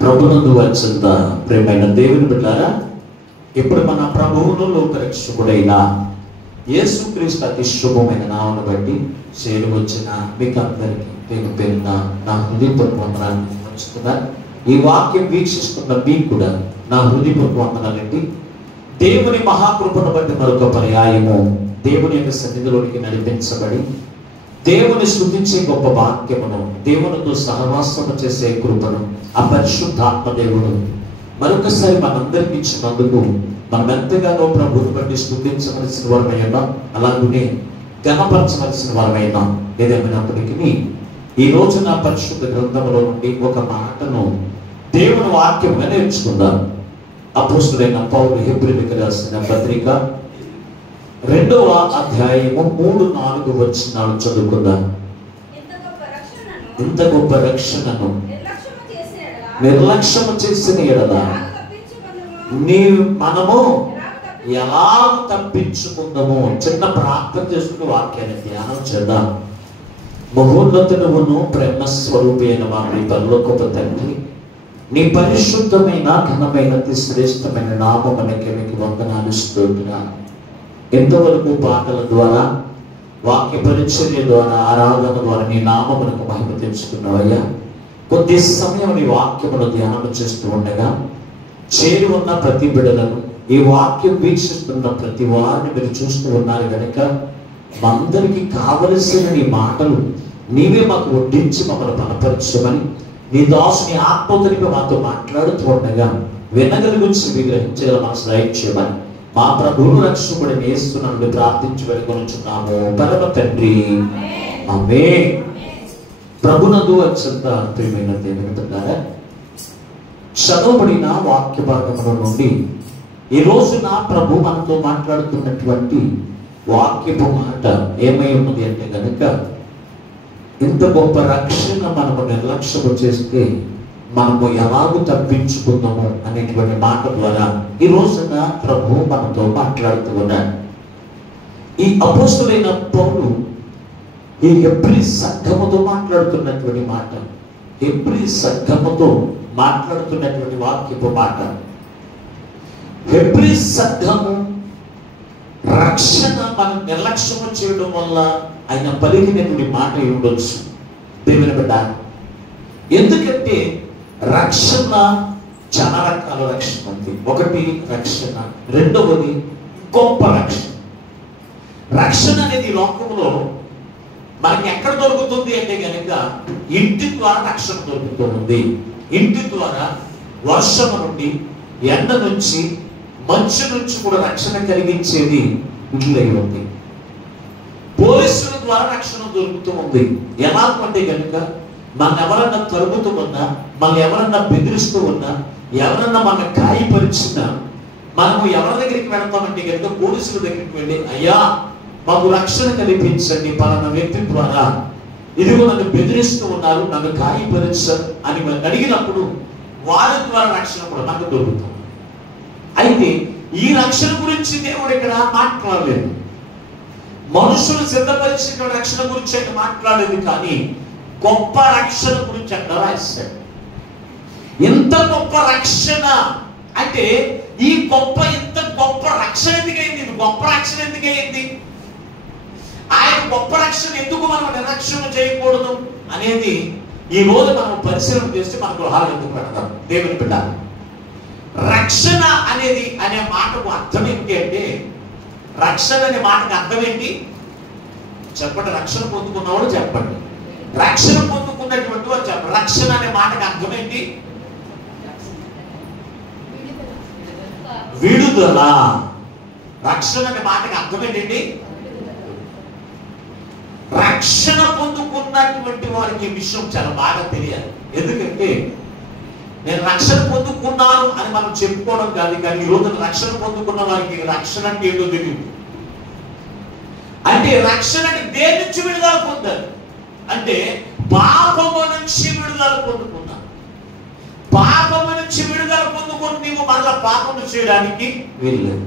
ప్రభునందు అత్యంత ప్రియమైన దేవుని బిడ్డలారా, ఇప్పుడు మన ప్రభువును లోకరక్షకుడైన యేసుక్రీస్తు అతి శుభమైన నామమును బట్టి చేరి వచ్చిన మీకు అందరికీ పేరు పేరున నా హృదయపూర్వక వందనాలు పంచుతున్నాను. ఈ వాక్యం వీక్షిస్తున్న మీకు కూడా నా హృదయపూర్వక వందనాలండి. దేవుని మహాకృపను బట్టి మరొక పర్యాయము దేవుని యొక్క సన్నిధిలోనికి నడిపించబడి దేవుని స్తుతించే గొప్ప వాక్యమును, దేవునితో సహవాసము చేసే కృపను ఆ పరిశుద్ధాత్మ దేవుడు మరొకసారి మనందరికి ఇచ్చినందుకు మనం ఎంతగానో ప్రభువుని బట్టి స్తుతించవలసిన వారమైనా, అలాగే ఘనపరచవలసిన వారమైనా. ఏదేమైనప్పటికీ ఈ రోజు నా పరిశుద్ధ గ్రంథంలో నుండి ఒక మాటను దేవుని వాక్యముగా నేర్చుకుందాం. అపోస్తలుడైన పౌలు హెబ్రీయులకు రాసిన పత్రిక 2వ అధ్యాయము 3-4 వచనాలు చదువుకుందాం. ఇంత గొప్ప రక్షణను నిర్లక్ష్యము చేసిన ఎడల మనము ఎలా తప్పించుకుందాము. చిన్న ప్రార్థన చేసుకుని వాక్యాన్ని ధ్యానం చేద్దాం. మహోన్నతుడును ప్రేమ స్వరూపి అయిన మా పరలోకపు తండ్రి, నీ పరిశుద్ధమైన ఘనమైన శ్రేష్టమైన నామమునకే మీకు వందనాలు స్తుతిస్తున్నాను. ఎంతవరకు పాటల ద్వారా, వాక్య పరిచర్య ద్వారా, ఆరాధన ద్వారా నీ నామమునకు మహిమ తెచ్చుకున్నావయ్యా. కొద్ది సమయం నీ వాక్యమును ధ్యానం చేస్తూ ఉండగా చేరి ఉన్న ప్రతి బిడ్డలను, ఈ వాక్యం వీక్షిస్తున్న ప్రతి వారిని మీరు చూస్తూ ఉన్నారు కనుక మా అందరికీ కావలసిన నీ మాటలు నీవే మాకు వడ్డించి మమ్మల్ని బలపరచమని నీ దాసుని ఆత్మతనిపై మాతో మాట్లాడుతూ ఉండగా వినగలుగు విగ్రహించేలా మనసు దయచేయమని మా ప్రభువును రక్షకుడిని యేసునందు ప్రార్థించి వెళ్ళుకొనుచున్నాము పరమ తండ్రి, ఆమేన్. ప్రభునందు అత్యంత ప్రియమైన దేవుని బిడ్డలారా, చదవబడిన వాక్య భాగముల నుండి ఈ రోజున ప్రభు మనతో మాట్లాడుతున్నటువంటి వాక్యపు మాట ఏమై ఉన్నది అంటే కనుక, ఇంత గొప్ప రక్షణ మనము నిర్లక్ష్యము చేస్తే మనము ఎలాగూ తప్పించుకుందాము అనేటువంటి మాట ద్వారా ఈ రోజున ప్రభు మనతో మాట్లాడుతూ ఉన్నాడు. ఈ అపోస్తలుడైన పౌలు ఈ హెబ్రీ సంఘముతో మాట్లాడుతున్నటువంటి మాట, హెబ్రీ సంఘముతో మాట్లాడుతున్నటువంటి వాక్యపు మాట. హెబ్రీ సంఘము రక్షణ మనం నిర్లక్ష్యము చేయడం వల్ల ఆయన పలికినటువంటి మాట ఉండొచ్చు దేవుని బిడ్డ. ఎందుకంటే రక్షణ చాలా రకాల రక్షణ ఉంది. ఒకటి రక్షణ, రెండవది గొప్ప రక్షణ. రక్షణ అనేది లోకంలో మనకి ఎక్కడ దొరుకుతుంది అంటే కనుక ఇంటి ద్వారా రక్షణ దొరుకుతుంది. ఇంటి ద్వారా వర్షము నుండి, ఎండ నుంచి, మంచు నుంచి కూడా రక్షణ కలిగించేది ఇల్లు అయి ఉంది. పోలీసుల ద్వారా రక్షణ దొరుకుతూ ఉంది. ఎలా అంటే కనుక మన ఎవరన్నా తరుముతూ ఉన్నా, మన ఎవరన్నా బెదిరిస్తూ ఉన్నా, ఎవరన్నా మన గాయపరిచినా మనము ఎవరి దగ్గరికి వెళ్తామంటే కనుక పోలీసుల దగ్గరికి వెళ్ళి, అయ్యా మాకు రక్షణ కల్పించండి, పలానా వ్యక్తి ద్వారా ఇదిగో నన్ను బెదిరిస్తూ ఉన్నారు, నన్ను గాయపరిచారు అని మనం అడిగినప్పుడు వారి ద్వారా రక్షణ కూడా మనకు దొరుకుతుంది. అయితే ఈ రక్షణ గురించి దేవుడు ఇక్కడ మాట్లాడలేదు. మనుషులు సిద్ధపరిచిన రక్షణ గురించి ఆయన మాట్లాడలేదు, కానీ గొప్ప రక్షణ గురించి అక్కడ రాశాడు. ఎంత గొప్ప రక్షణ అంటే ఇంత గొప్ప రక్షణ ఎందుకైంది? గొప్ప రక్షణ ఎందుకైంది? ఆయన గొప్ప రక్షణ ఎందుకు మనం నిర్లక్ష్యం చేయకూడదు అనేది ఈ రోజు మనం పరిశీలన చేస్తే మన గృహాలు ఎందుకు పెడతాం. దేవుని బిడ్డ, రక్షణ అనేది అనే మాటకు అర్థం ఏంటి అంటే, రక్షణ అనే మాటకు అర్థం ఏంటి చెప్పండి. రక్షణ పొందుకున్నవాడు చెప్పండి. రక్షణ పొందుకున్నటువంటి వాడు చెప్పండి. రక్షణ అనే మాటకు అర్థం ఏంటి? విడుదల. రక్షణ అనే మాటకు అర్థం ఏంటండి? రక్షణ పొందుకున్నటువంటి వారికి ఈ విషయం చాలా బాగా తెలియాలి. ఎందుకంటే నేను రక్షణ పొందుకున్నాను అని మనం చెప్పుకోవడం కాదు, కానీ ఈ రోజున రక్షణ పొందుకున్న వారికి రక్షణ అంటే ఏంటో తెలియదు. అంటే రక్షణ అంటే దేని నుంచి విడుదల పొందారు అంటే పాపము నుంచి విడుదల పొందుకున్నా. పాపము నుంచి విడుదల పొందుకొని నీవు మళ్ళా పాపము చేయడానికి వీల్లేదు.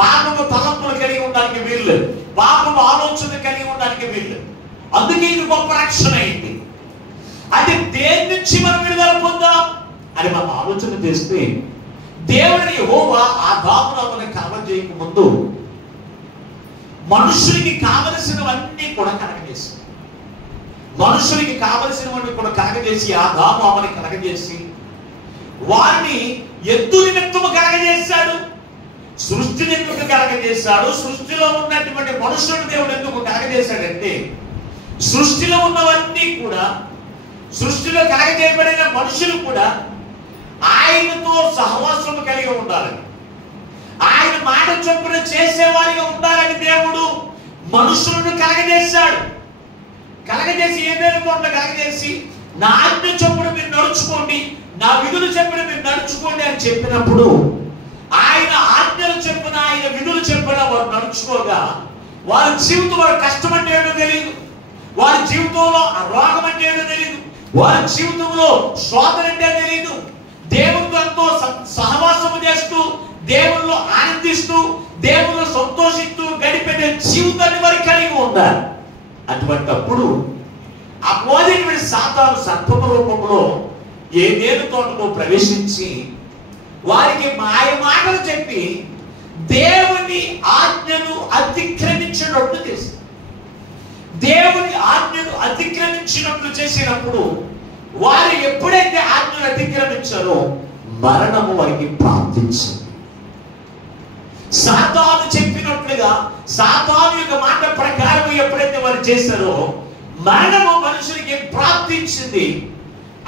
పాపము తలంపులు కలిగి ఉండడానికి వీల్లేదు. పాపము ఆలోచన కలిగి ఉండడానికి వీల్లేదు. అందుకే ఇది గొప్ప రక్షణ అయింది. అది దేని నుంచి మనం విడుదల పొందాం? అని మనం ఆలోచన చేస్తే, దేవుని యెహోవా ఆదామును కలగజేయక ముందు మనుషులకి కావలసినవన్నీ కూడా కలగజేసి, మనుషులకి కావలసినవన్నీ కూడా కలగజేసి, ఆదాము అమ్మని కలగజేసి వారిని ఎద్దు నిమిత్తము కలగజేశాడు. సృష్టిని ఎందుకు కలగజేశాడు? సృష్టిలో ఉన్నటువంటి మనుషులను దేవుడు ఎందుకు కలగజేశాడంటే, సృష్టిలో ఉన్నవన్నీ కూడా, సృష్టిలో కలగజేయబడిన మనుషులు కూడా ఆయనతో సహవాసం కలిగి ఉండాలని, ఆయన మాట చొప్పున చేసేవారిగా ఉండాలని దేవుడు మనుషులను కలగజేశాడు. కలగజేసి ఏదైనా కోట్ల కలగజేసి, నా ఆజ్ఞ చొప్పున మీరు నడుచుకోండి, నా విధులు చెప్పిన మీరు నడుచుకోండి అని చెప్పినప్పుడు, ఆయన ఆజ్ఞలు చెప్పిన, ఆయన విధులు చెప్పిన వారు నడుచుకోగా వారి జీవితం, వారి కష్టం అంటే ఏంటో తెలియదు, వారి జీవితంలో రోగం అంటే ఏంటో తెలియదు, వారి జీవితంలో శోధన అంటే తెలియదు. దేవునితో సహవాసము చేస్తూ, దేవునిలో ఆనందిస్తూ, దేవునిలో సంతోషిస్తూ గడిపే జీవితాన్ని వారు కలిగి ఉండాలి. అటువంటప్పుడు అపోజిట్ సాతాను సర్పము రూపంలో ఏదేను తోటలో ప్రవేశించి వారికి మాయ మాటలు చెప్పి దేవుని ఆజ్ఞను అతిక్రమించినట్లు చేసి, దేవుని ఆజ్ఞను అతిక్రమించినట్లు చేసినప్పుడు వారు ఎప్పుడైతే ఆజ్ఞను అతిక్రమించారో మరణము వారికి ప్రాప్తించింది. సాతాను చెప్పినట్లుగా, సాతాను యొక్క మాట ప్రకారం ఎప్పుడైతే వారు చేశారో మరణము మనుషులకి ప్రాప్తించింది.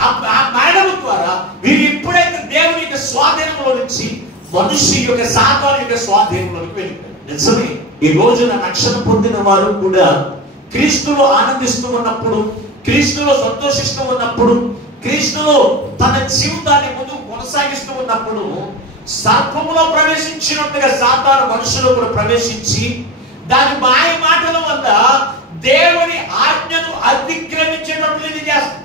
ఆ మరణము ద్వారా వీరు ఎప్పుడైతే దేవుని యొక్క స్వాధీనంలో నుంచి మనుషు యొక్క సాతాను యొక్క స్వాధీనంలోకి వెళ్ళిపోయారు. నిజమే, ఈ రోజున రక్షణ పొందిన వారు కూడా క్రీస్తులో ఆనందిస్తూ ఉన్నప్పుడు, క్రీస్తులో సంతోషిస్తూ ఉన్నప్పుడు, క్రీస్తులో తన జీవితాన్ని ముందుకు కొనసాగిస్తూ ఉన్నప్పుడు సర్పములో ప్రవేశించినట్టుగా సాతాను మనుషులు కూడా ప్రవేశించి దాని మాయ మాటల వల్ల దేవుని ఆజ్ఞను అతిక్రమించేటట్లు ఇది చేస్తుంది.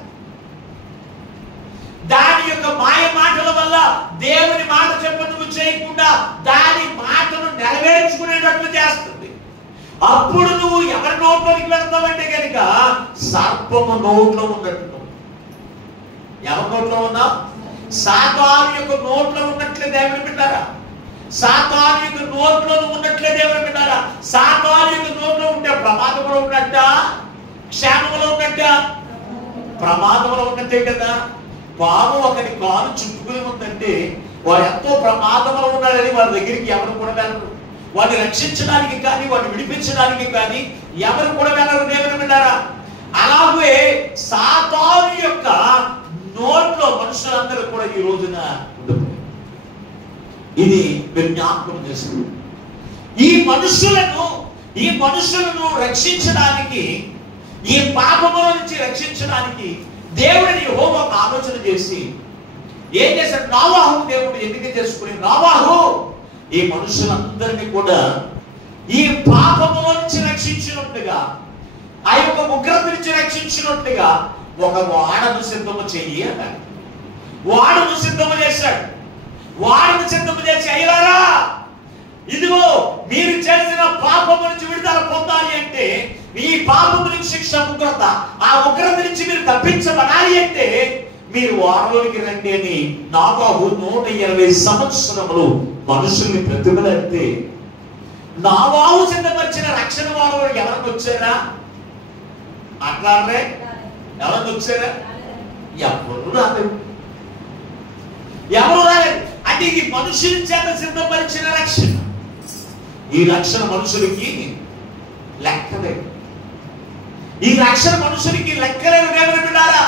దాని యొక్క మాయ మాటల వల్ల దేవుని మాట చెప్పను చేయకుండా దాని మాటను నెరవేర్చుకునేటట్లు చేస్తుంది. అప్పుడు నువ్వు ఎవరి నోట్లోకి వెళ్తావంటే కనుక సర్పము నోట్లో ఉన్నట్టు. ఎవరి నోట్లో ఉన్నావు? సాతాను యొక్క నోట్లో ఉన్నట్లే దేవుని బిడ్డారా, సాతాను యొక్క నోట్లో ఉన్నట్లే దేవుని బిడ్డారా. సాతాను యొక్క నోట్లో ఉంటే ప్రమాదంలో ఉన్నట్ట, క్షేమంలో ఉన్నట్ట? ప్రమాదంలో ఉన్నట్టే కదా. పాము ఒకరి కాలు చుట్టుకుని ఉందంటే వారు ఎంతో ప్రమాదంలో ఉన్నాడని వారి దగ్గరికి ఎవరు కూడా వెళ్ళరు. వారిని రక్షించడానికి కానీ, వారిని విడిపించడానికి కానీ ఎవరు కూడా వెళ్ళరు దేవుని బిడ్డారా. అలాగే సాతాను యొక్క నోట్లో మనుషులందరూ కూడా ఈ రోజున ఉండిపోయారు. ఇది మీరు జ్ఞాపకం చేసుకుంటారు. ఈ మనుషులను రక్షించడానికి, ఈ పాపముల నుంచి రక్షించడానికి దేవుడిని యెహోవా ఆలోచన చేసి ఏం చేశాడు? నోవాహు దేవుడు ఎన్నిక చేసుకుని, నోవాహు ఈ మనుషులందరినీ కూడా ఈ పాపముల నుంచి రక్షించినట్టుగా, ఆ యొక్క ఉగ్రత నుంచి రక్షించినట్టుగా ఒక వాడను సిద్ధము చెయ్యి అన్నాడు. వాడను సిద్ధము చేశాడు. వాడను సిద్ధము చేసి, అయ్యారా ఇదిగో మీరు చేసిన పాపము నుంచి విడుదల పొందాలి అంటే, ఈ పాపము నుంచి శిక్ష, ఉగ్రత, ఆ ఉగ్రత నుంచి మీరు తప్పించబడాలి అంటే మీరు వాడలోనికి రండి అని నోవాహు 120 సంవత్సరములు మనుషుల్ని ప్రతిబలంటే నోవాహు సిద్ధపరిచిన రక్షణ వారు ఎవరికి వచ్చారా? అట్లానే ఎవరికి వచ్చారా? ఎవరు రాలేదు. ఎవరు రాలేదు. అంటే ఇది మనుషుల చేత సిద్ధపరిచిన రక్షణ. ఈ రక్షణ మనుషులకి లెక్కలేదు. ఈ రక్షణ మనుషులకి లెక్కలేదు. దేవుని బిడ్డారా,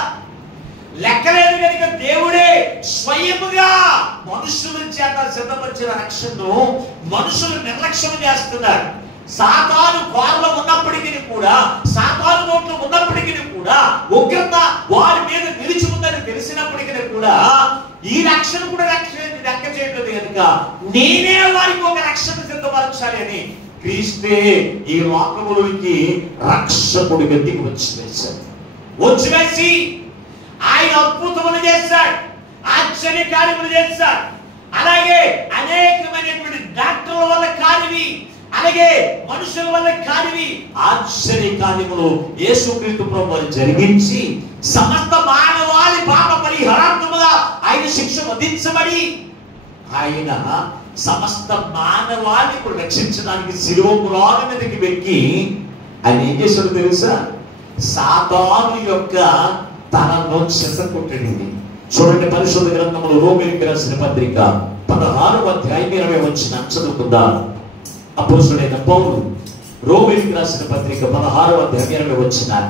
లెక్కలేదు కనుక దేవుడే స్వయముగా మనుషుల చేత సిద్ధపరిచిన రక్షణను మనుషులు నిర్లక్ష్యం చేస్తున్నారు. సాతాను కోరలో ఉన్నప్పటికీ కూడా, సాతాను నోట్లో ఉన్నప్పటికీ కూడా, ఉగ్రత వారి మీద నిలిచి ఉందని తెలిసినప్పటికీ కూడా ఈ రక్షణ కూడా లెక్క చేయట్లేదు కనుక నేనే వారికి ఒక రక్షణ సిద్ధపరచాలి అని క్రీస్తే ఈ లోకములోకి రక్షకుడిగా దిగి వచ్చివేసి ఆయన అద్భుతములు చేశాడు, ఆశ్చర్య కార్యములు చేశాడు. అలాగే అనేకమైనటువంటి డాక్టర్ల వల్ల కానివి, అలాగే మనుషుల వల్ల కానివి ఆశ్చర్య కార్యములు యేసుక్రీస్తు ప్రభువు జరిగించి సమస్త మానవాళి పాప పరిహారార్థముగా ఆయన శిక్ష వధించబడి ఆయన సమస్త మానవాళిని రక్షించడానికి శిలువ మ్రాను మీదకి వెక్కి ఆయన ఏం చేశాడు తెలుసా? సాతాను యొక్క తనలో చెత్త కొట్టడింది. చూడండి, పరిశుద్ధ గ్రంథంలో రోమీయులకు రాసిన పత్రిక 16వ అధ్యాయం 20వ వచనం చదువుకుందాం. అపోస్తలుడైన పౌలు రోమీయులకు రాసిన పత్రిక 16వ అధ్యాయం 20వ వచనం.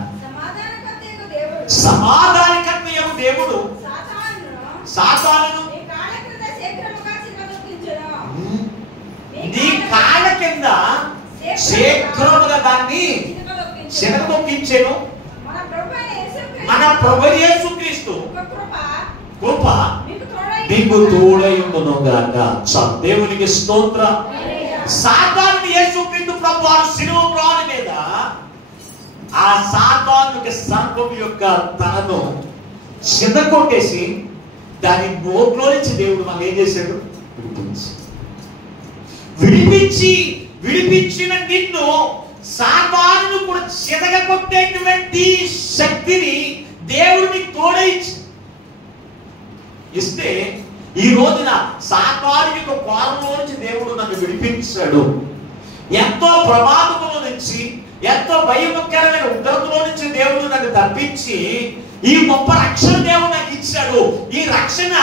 సమాధానకర్తయగు దేవుడు సాతానును నీ కాళ్ళ కింద శీఘ్రముగా దాన్ని చిరగొక్కించెను. మన ప్రభువు యేసుక్రీస్తు కృప నీకు తోడై ఉండును గాక. దేవునికి స్తోత్రం. సాతాను యేసుక్రీస్తు ప్రభువారు శిలువ మ్రాను మీద ఆ సాతాను సర్పం యొక్క తలను చితకొట్టేసి దాని నోట్లో నుంచి దేవుడు మనం ఏం చేశాడు? విడిపించిన నిన్ను సాతానును కూడా చితగొట్టేటువంటి శక్తిని దేవుడిని తోడైంచి ఇస్తే ఈ రోజున సాతాను యొక్క కోరంలో నుంచి దేవుడు నన్ను విడిపించాడు. ఎంతో ప్రమాదముల నుంచి, ఎంతో భయముకరమైన ఉగ్రతలో నుంచి దేవుడు నన్ను తప్పించి ఈ గొప్ప రక్షణ దేవుడు నాకు ఇచ్చాడు. ఈ రక్షణ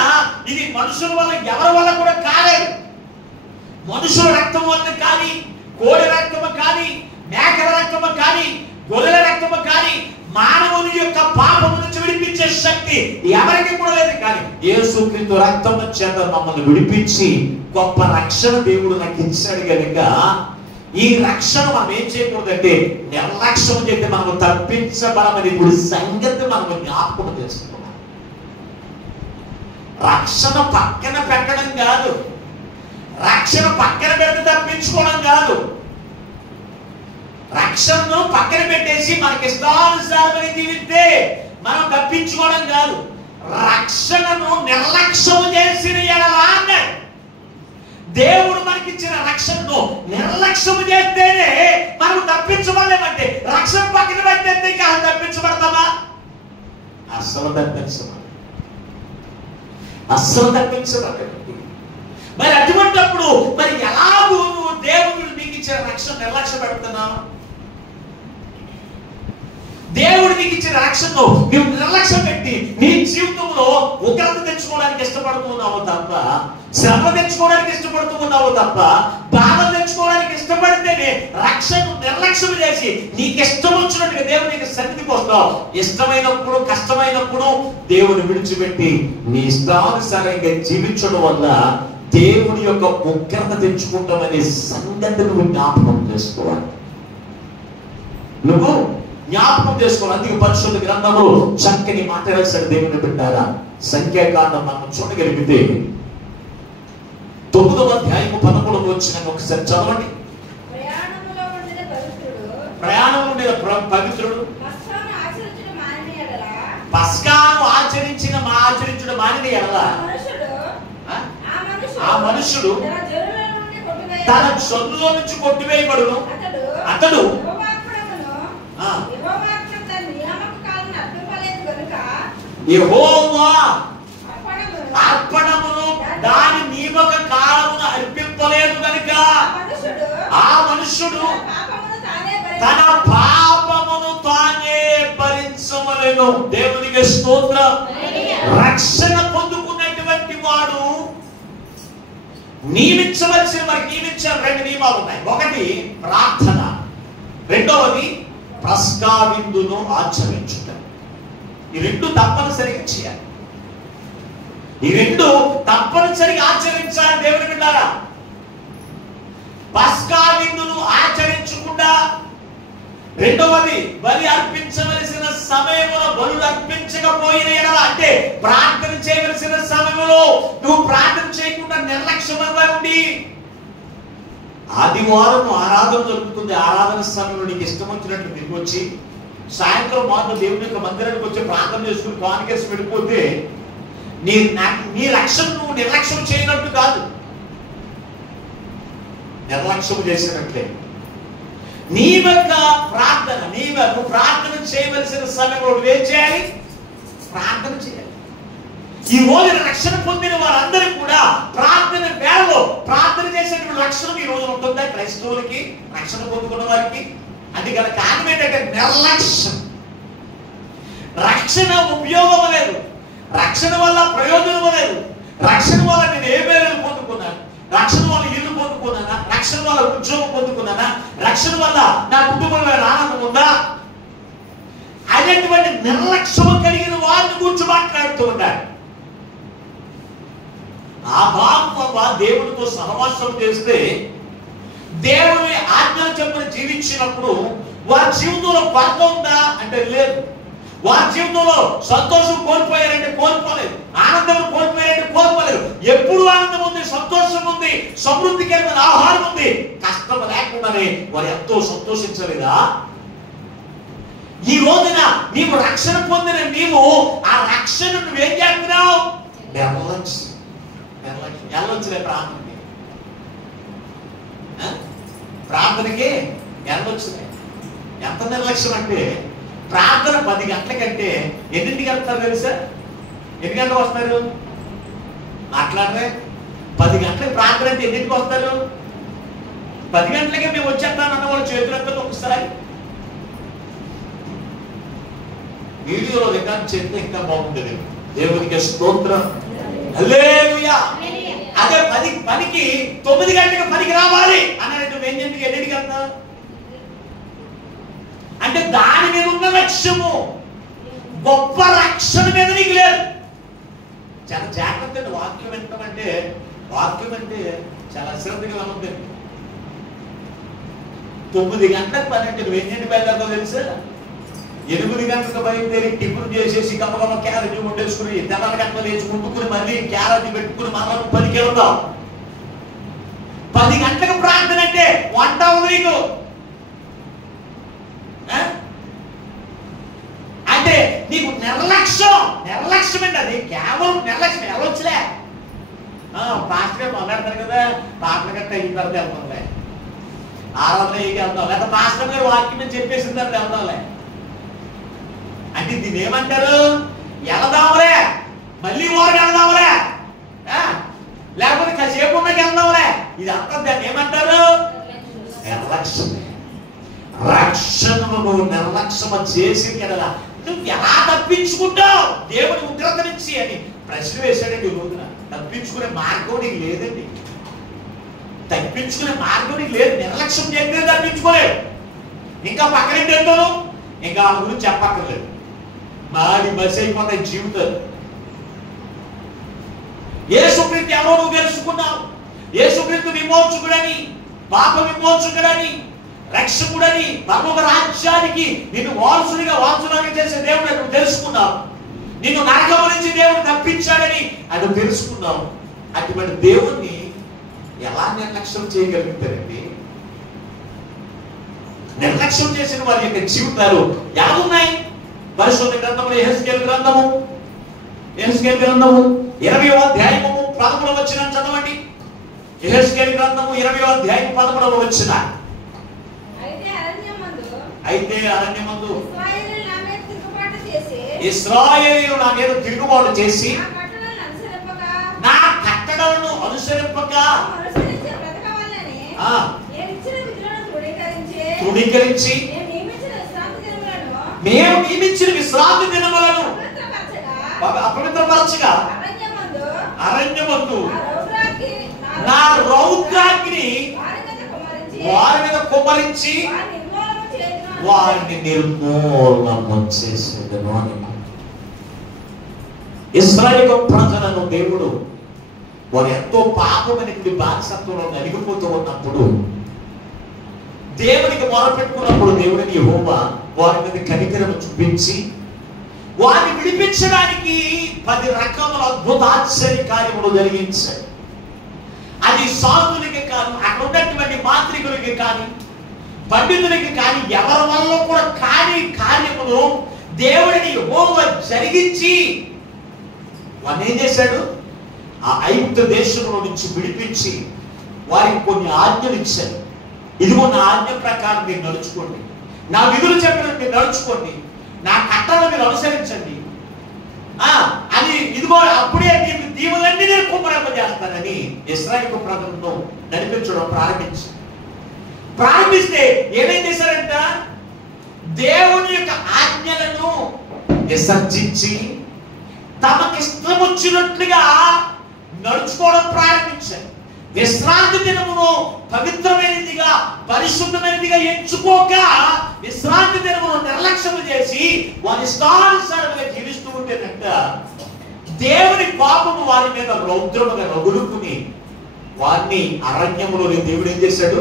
ఇది మనుషుల వల్ల, ఎవరి వల్ల కూడా కాలేదు. మనుషుల రక్తం వల్ల కానీ, కోడి రక్తము కానీ, మేకల రక్తము కానీ, గొర్రెల రక్తము కానీ మానవుని యొక్క పాపము నుంచి విడిపించే శక్తి ఎవరికి కూడా లేదు. కానీ యేసుక్రీస్తు రక్తము చేత మమ్మల్ని విడిపించి గొప్ప రక్షణ దేవుడు నాకు ఇచ్చాడు కనుక ఈ రక్షణ మనం ఏం చేయకూడదంటే నిర్లక్ష్యం చేస్తే మనము తప్పించబడమని ఇప్పుడు సంగతి మనము జ్ఞాపకం చేసుకున్నాం. రక్షణ పక్కన పెట్టడం కాదు, రక్షణ పక్కన పెట్టి తప్పించుకోవడం కాదు. రక్షణను పక్కన పెట్టేసి మనకి ఇష్టానుసారమని జీవిస్తే మనం తప్పించుకోవడం కాదు. రక్షణను నిర్లక్ష్యం చేసిన ఎడల అన్నాడు. దేవుడు మనకిచ్చిన రక్షణను నిర్లక్ష్యం చేస్తేనే మనం తప్పించబడలేమంటే రక్షణ పక్కన పెట్టేస్తే ఇంకా తప్పించబడతామా? అస్సలు తప్పించబడలేదు. మరి అటువంటిప్పుడు మరి ఎలాగూ దేవుడు నీకు ఇచ్చిన రక్షణ నిర్లక్ష్యం పెడుతున్నావు? దేవుడు నీకు ఇచ్చిన రక్షణను నువ్వు నిర్లక్ష్యం పెట్టి నీ జీవితంలో ఉగ్రత తెచ్చుకోవడానికి ఇష్టపడుతున్నావు తప్ప, శ్రమ తెచ్చుకోవడానికి ఇష్టపడుతున్నావు తప్ప, బాధ తెచ్చుకోవడానికి ఇష్టపడితేనే రక్షణను నిర్లక్ష్యం చేసి నీకు ఇష్టం వచ్చినట్టుగా దేవుడు నీకు సన్నిధికి వస్తావు. ఇష్టమైనప్పుడు, కష్టమైనప్పుడు దేవుని విడిచిపెట్టి నీ ఇష్టానుసారంగా జీవించడం వల్ల దేవుని యొక్క ఉగ్రత తెచ్చుకుంటామనే సంగతి నువ్వు జ్ఞాపకం చేసుకోవాలి. నువ్వు జ్ఞాపకం చేసుకోవాలి. అందుకే పరిశుద్ధ గ్రంథంలో చక్కని మాట రాశాడు దేవుని బిడ్డారా. సంఖ్యాకాండం మనం చూడగలిగితే 9వ అధ్యాయము 11వ వచనం ఒకసారి చదవండి. ప్రయాణంలో ఉండే పవిత్రుడు పస్కాను ఆచరించడం మానిన ఎడల ఆ మనుషుడు తన జొన్నులో నుంచి కొట్టివేయబడును. అతడు యెహోవా అర్పణమును దాని నియమక కాలమున అర్పింపలేదు కనుక ఆ మనుషుడు తన పాపమును తానే భరించవలెను. దేవునికి స్తోత్రం. రక్షణ పొందుకున్నటువంటి వాడు నియమించవలసిన వారికి నియమించిన 2 నియమాలు ఉన్నాయి. ఒకటి ప్రార్థన, రెండవది పస్కా విందును ఆచరించుట. ఈ 2 తప్పనిసరిగా చేయాలి. ఈ 2 తప్పనిసరిగా ఆచరించాలి దేవుని బిడ్డారా. పస్కా విందును ఆచరించకుండా, రెండవది బలి అర్పించవలసిన సమయంలో బలులు అర్పించకపోయిన ఎడల, అంటే ప్రార్థన చేయవలసిన సమయంలో నువ్వు ప్రార్థన చేయకుండా నిర్లక్ష్యంగా ఉండి ఆదివారం ఆరాధన జరుగుతుంది. ఆరాధన సమయంలో నీకు ఇష్టం వచ్చినట్లు తిరిగి వచ్చి సాయంత్రం మాత్రం దేవుని యొక్క మందిరానికి వచ్చి ప్రార్థన చేసుకుని కాన్కేసి వెళ్ళిపోతే నీ రక్షణ నువ్వు నిర్లక్ష్యం చేయనట్టు కాదు, నిర్లక్ష్యం చేసినట్లే. నీ యొక్క ప్రార్థన, నువ్వు ప్రార్థన చేయవలసిన సమయంలో నువ్వేం చేయాలి? ప్రార్థన చేయాలి. ఈ రోజు రక్షణ పొందిన వారందరూ కూడా ప్రార్థన వేళలో ప్రార్థన చేసేటువంటి లక్షణం ఈ రోజు ఉంటుందా క్రైస్తవులకి, రక్షణ పొందుకున్న వారికి? అది గల కారణం ఏంటంటే నిర్లక్ష్యం. రక్షణ ఉపయోగం లేదు, రక్షణ వల్ల ప్రయోజనం లేదు. రక్షణ వల్ల నేను ఏ మేలు పొందుకున్నాను, రక్షణ వల్ల ఇల్లు పొందుకున్నానా, రక్షణ వల్ల ఉద్యోగం పొందుకున్నానా, రక్షణ వల్ల నా కుటుంబంలో ఆనందం ఉందా అనేటువంటి నిర్లక్ష్యం కలిగిన వారిని గురించి మాట్లాడుతూ ఉన్నారు. ఆ భావం దేవుడితో సహవాసం చేస్తే, దేవుని ఆజ్ఞలు చెప్పిన జీవించినప్పుడు వారి జీవితంలో కొరత ఉందా అంటే లేదు. వారి జీవితంలో సంతోషం కోల్పోయారంటే కోల్పోలేదు, ఆనందం కోల్పోయారంటే కోల్పోలేదు. ఎప్పుడు ఆనందం ఉంది, సంతోషం ఉంది, సమృద్ధికి వెళ్ళిన ఆహారం ఉంది, కష్టం లేకుండానే వారు ఎంతో సంతోషించలేదా? ఈ రోజున నీవు రక్షణ పొందిన నీవు ఆ రక్షణ నువ్వేం చేస్తున్నావు? ఎల్లొచ్చులే ప్రార్థనకి ఎల్లొచ్చులే. ఎంత నిర్లక్ష్యం అంటే ప్రార్థన 10 గంటలకంటే ఎన్నింటికి వెళ్తారు తెలుసా? ఎన్ని గంటలకు వస్తారు? మాట్లాడరే. 10 గంటలకు ప్రార్థన అంటే ఎన్నింటికి వస్తారు? 10 గంటలకే మేము వచ్చేస్తాను అన్న వాళ్ళు చేతులెత్తలు ఒకసారి వీడియోలో రికార్డ్ చేస్తే ఇంకా బాగుంటుంది. దేవునికి స్తోత్రం, హల్లెలూయా. అదే పనికి 9 గంటలకు పనికి రావాలి అన్నట్టు ఎన్నింటికి వెళ్తా అంటే దాని మీద ఉన్న లక్ష్యము, గొప్ప రక్షణ మీద నీకు లేదు. చాలా జాగ్రత్త. వాక్యం వింటామంటే, వాక్యం అంటే చాలా అశ్రద్ధగా ఉంటుంది. 9 గంటలకు పని అంటే నువ్వు ఎన్నింటి బయలుదేరదో తెలుసా? 8 గంటలకు బయలుదేరి టిఫిన్ చేసేసి గమగమ క్యారేజీ వండేసుకుని తెల్లని గంటలు లేచి ముందుకుని మళ్ళీ క్యారేజీ పెట్టుకుని మనం పనికి వెళ్దాం. 10 గంటలకు ప్రార్థన అంటే వంట ఉంది నీకు. అంటే నీకు నిర్లక్ష్యం అండి. అది కేవలం నిర్లక్ష్యం. వెళ్ళొచ్చులే, పాస్టర్ గారు మాట్లాడతారు కదా, పాటలు గట్ట అయిన తర్వాత వెళ్తాంలే, ఆరాధన అయ్యి వెళ్తాం, లేదా పాస్టర్ గారు వాక్యం చెప్పేసిన తర్వాత వెళ్తాంలే అంటే దీన్ని ఏమంటారు? వెళదాంలే, మళ్ళీ వారు వెళదాంలే, లేకపోతే కాసేపు ఉన్నకి వెళ్దాంలే. ఇది అంతా దాన్ని ఏమంటారు? నిర్లక్ష్యమే. రక్షణను నువ్వు నిర్లక్ష్యం చేసి కదా నువ్వు ఎలా తప్పించుకుంటావు దేవుని ఉగ్రత నుంచి అని ప్రశ్న వేశాడండి. ఈ రోజున తప్పించుకునే మార్గం నీకు లేదండి. తప్పించుకునే మార్గం నీకు లేదు. నిర్లక్ష్యం చేస్తే తప్పించుకోలేదు. ఇంకా పక్కన వెళ్తాను, ఇంకా వాళ్ళ గురించి చెప్పక్కర్లేదు. మాడి బస్ అయిపోతాయి జీవితాలు. యేసుక్రీస్తు ఎవరో నువ్వు తెలుసుకున్నావు. యేసుక్రీస్తు విమోచకుడని, పాప విమోచకుడని, రక్షకుడని, పరలోక రాజ్యానికి నిన్ను వారసులాగా చేసే దేవుడు నువ్వు తెలుసుకున్నావు. నిన్ను నరకము నుంచి దేవుడు తప్పించాడని అది తెలుసుకున్నావు. అటువంటి దేవుణ్ణి ఎలా నిర్లక్ష్యం చేయగలుగుతారండి? నిర్లక్ష్యం చేసిన వారి యొక్క జీవితాలు ఎలా ఉన్నాయి? పరిశుద్ధ గ్రంథంలో యెహెజ్కేలు గ్రంథము 20వ అధ్యాయము 11వ వచనం చదవండి. యెహెజ్కేలు గ్రంథము 20వ అధ్యాయం 11వ వచనం. అయితే అరణ్యమందు ఇశ్రాయేలీయులు నా మీద తిరుగుబాటు చేసి నా కట్టడలను అనుసరింపక తృణీకరించి మేము నియమించిన విశ్రాంతి దినములను అపవిత్రపరచగా అరణ్యమందు నా రౌద్రాగ్ని వారి మీద కుమ్మరించి వారిని నిర్మూలన చేసేదను అని. ఇశ్రాయేలు ప్రజలను దేవుడు వారు ఎంతో పాపమైనటువంటి బానిసత్వంలో నలిగిపోతూ ఉన్నప్పుడు దేవునికి మొరపెట్టుకున్నప్పుడు దేవుడిని యెహోవా వారి మీద కనికరం చూపించి వారిని విడిపించడానికి 10 రకముల అద్భుత ఆశ్చర్య కార్యములు జరిగించాడు. అది సాధులకి కాదు, అక్కడ ఉన్నటువంటి మాంత్రికులకి కానీ, పండితులకి కానీ, ఎవరి వల్ల కూడా కాని కార్యములు దేవుడిని యెహోవా జరిగించి వారిని ఏం చేశాడు? ఆ ఐగుప్తు దేశంలో నుంచి విడిపించి వారికి కొన్ని ఆజ్ఞలు ఇచ్చారు. ఇదిగో నా ఆజ్ఞ ప్రకారం మీరు నడుచుకోండి, నా విధులు చెప్పినట్టు మీరు నడుచుకోండి, నా కట్టలను మీరు అనుసరించండి. అది ఇది ఇదిగో అప్పుడే నీకు దీవులన్నీ నేను కుమ్మరింపజేస్తానని ఇశ్రాయేలు ప్రజలను నడిపించడం ప్రారంభిస్తే ఏమేం చేశారంట? దేవుని యొక్క ఆజ్ఞలను విసర్జించి తమకిష్టం వచ్చినట్లుగా నడుచుకోవడం ప్రారంభించారు. విశ్రాంతి దినమును పవిత్రమైనదిగా పరిశుద్ధమైనదిగా ఎంచుకోక విశ్రాంతి దినమును నిర్లక్ష్యం చేసి వారి ఇష్టానుసారంగా జీవిస్తూ ఉంటేనంట దేవుని పాపము వారి మీద రౌద్రముగా రగులుకుని వారిని అరణ్యములోని దేవుడు ఏం చేశాడు?